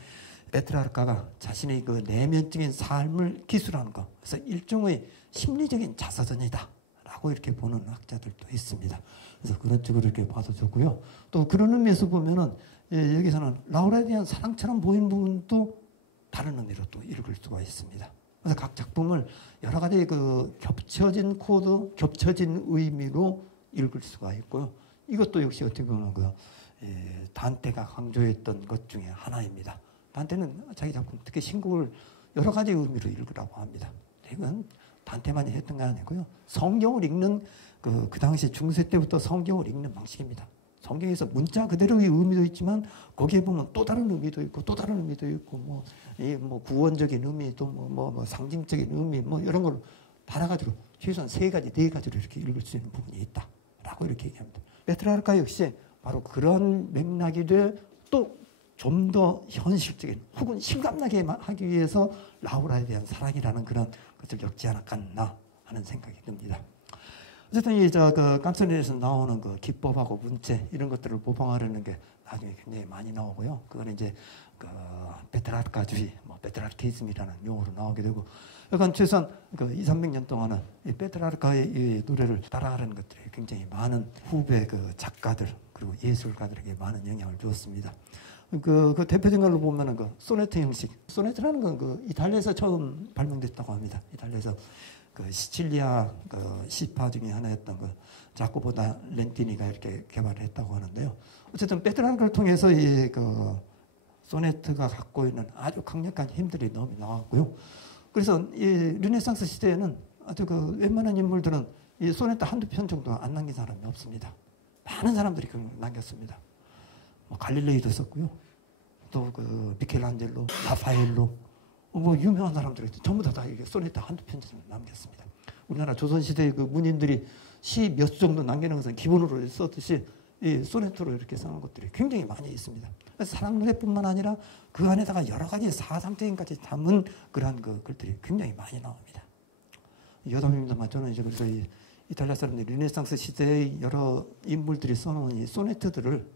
페트라르카가 자신의 그 내면적인 삶을 기술하는 것, 그래서 일종의 심리적인 자서전이다라고 이렇게 보는 학자들도 있습니다. 그래서 그런 쪽으로 이렇게 봐도 좋고요. 또 그런 의미에서 보면은 여기서는 라우라에 대한 사랑처럼 보이는 부분도 다른 의미로 또 읽을 수가 있습니다. 그래서 각 작품을 여러 가지 그 겹쳐진 코드, 겹쳐진 의미로 읽을 수가 있고요. 이것도 역시 어떻게 보면 단테가 강조했던 것 중에 하나입니다. 단테는 자기 작품, 특히 신국을 여러 가지 의미로 읽으라고 합니다. 이건 단테만이 했던 게 아니고요. 성경을 읽는 그 당시 중세 때부터 성경을 읽는 방식입니다. 성경에서 문자 그대로의 의미도 있지만 거기에 보면 또 다른 의미도 있고 또 다른 의미도 있고 뭐 구원적인 의미 또 뭐 상징적인 의미 뭐 이런 걸 달아가지고 최소한 3가지, 4가지로 이렇게 읽을 수 있는 부분이 있다라고 이렇게 얘기합니다. 페트라르카 역시 바로 그런 맥락이되 또 좀 더 현실적인 혹은 실감나게 하기 위해서 라우라에 대한 사랑이라는 그런 것을 엮지 않았겠나 하는 생각이 듭니다. 어쨌든 그 깐소니에서 나오는 그 기법하고 문체 이런 것들을 모방하려는 게 나중에 굉장히 많이 나오고요. 그거는 이제 그 페트라르카주의, 페트라르키즘이라는 용어로 나오게 되고, 약간 최소한 그 200~300년 동안은 이 페트라르카의 이 노래를 따라하는 것들이 굉장히 많은 후배 그 작가들 그리고 예술가들에게 많은 영향을 주었습니다. 그 대표적인 걸로 보면은 그 소네트 형식. 소네트라는 건 그 이탈리아에서 처음 발명됐다고 합니다. 이탈리아에서 그 시칠리아 그 시파 중에 하나였던 그 자코보 다 렌티니가 이렇게 개발을 했다고 하는데요. 어쨌든 페트라르카를 통해서 이 그 소네트가 갖고 있는 아주 강력한 힘들이 너무 나왔고요. 그래서 이 르네상스 시대에는 아주 그 웬만한 인물들은 이 소네트 한두 편 정도 안 남긴 사람이 없습니다. 많은 사람들이 그걸 남겼습니다. 갈릴레이도 썼고요. 또 그 미켈란젤로, 라파엘로, 유명한 사람들이 전부 다 이게 소네트 한두 편 정도 남겼습니다. 우리나라 조선시대의 그 문인들이 시 몇 수 정도 남기는 것은 기본으로 썼듯이 이 소네트로 이렇게 써놓은 것들이 굉장히 많이 있습니다. 사랑 노래뿐만 아니라 그 안에다가 여러 가지 사상적인 것까지 담은 그러한 그 글들이 굉장히 많이 나옵니다. 여담입니다만 저는 이제 그래서 이 이탈리아 사람들이 르네상스 시대의 여러 인물들이 써놓은 이 소네트들을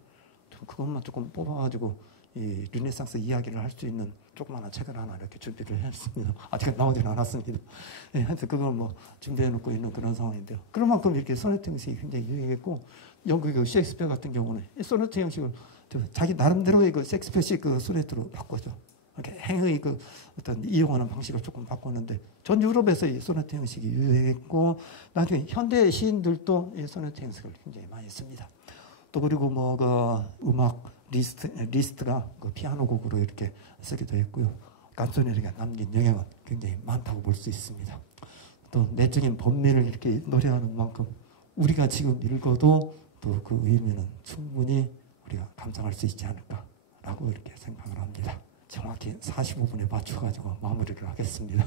그것만 조금 뽑아가지고 이 르네상스 이야기를 할 수 있는 조그마한 책을 하나 이렇게 준비를 했습니다. 아직 나오지는 않았습니다. 예, 하여튼 그걸 준비해놓고 있는 그런 상황인데요. 그런 만큼 이렇게 소네트 형식이 굉장히 유행했고, 영국의 셰익스피어 같은 경우는 이 소네트 형식을 자기 나름대로의 그 셰익스피어식 그 소네트로 바꿨죠. 이렇게 행의 그 어떤 이용하는 방식을 조금 바꿨는데, 전 유럽에서 이 소네트 형식이 유행했고, 나중에 현대 시인들도 이 소네트 형식을 굉장히 많이 씁니다. 또 그리고 그 음악 리스트가 그 피아노 곡으로 이렇게 쓰기도 했고요. 깐소니에게 남긴 영향은 굉장히 많다고 볼 수 있습니다. 또 내적인 번민을 이렇게 노래하는 만큼 우리가 지금 읽어도 또 그 의미는 충분히 우리가 감상할 수 있지 않을까라고 이렇게 생각을 합니다. 정확히 45분에 맞춰가지고 마무리를 하겠습니다.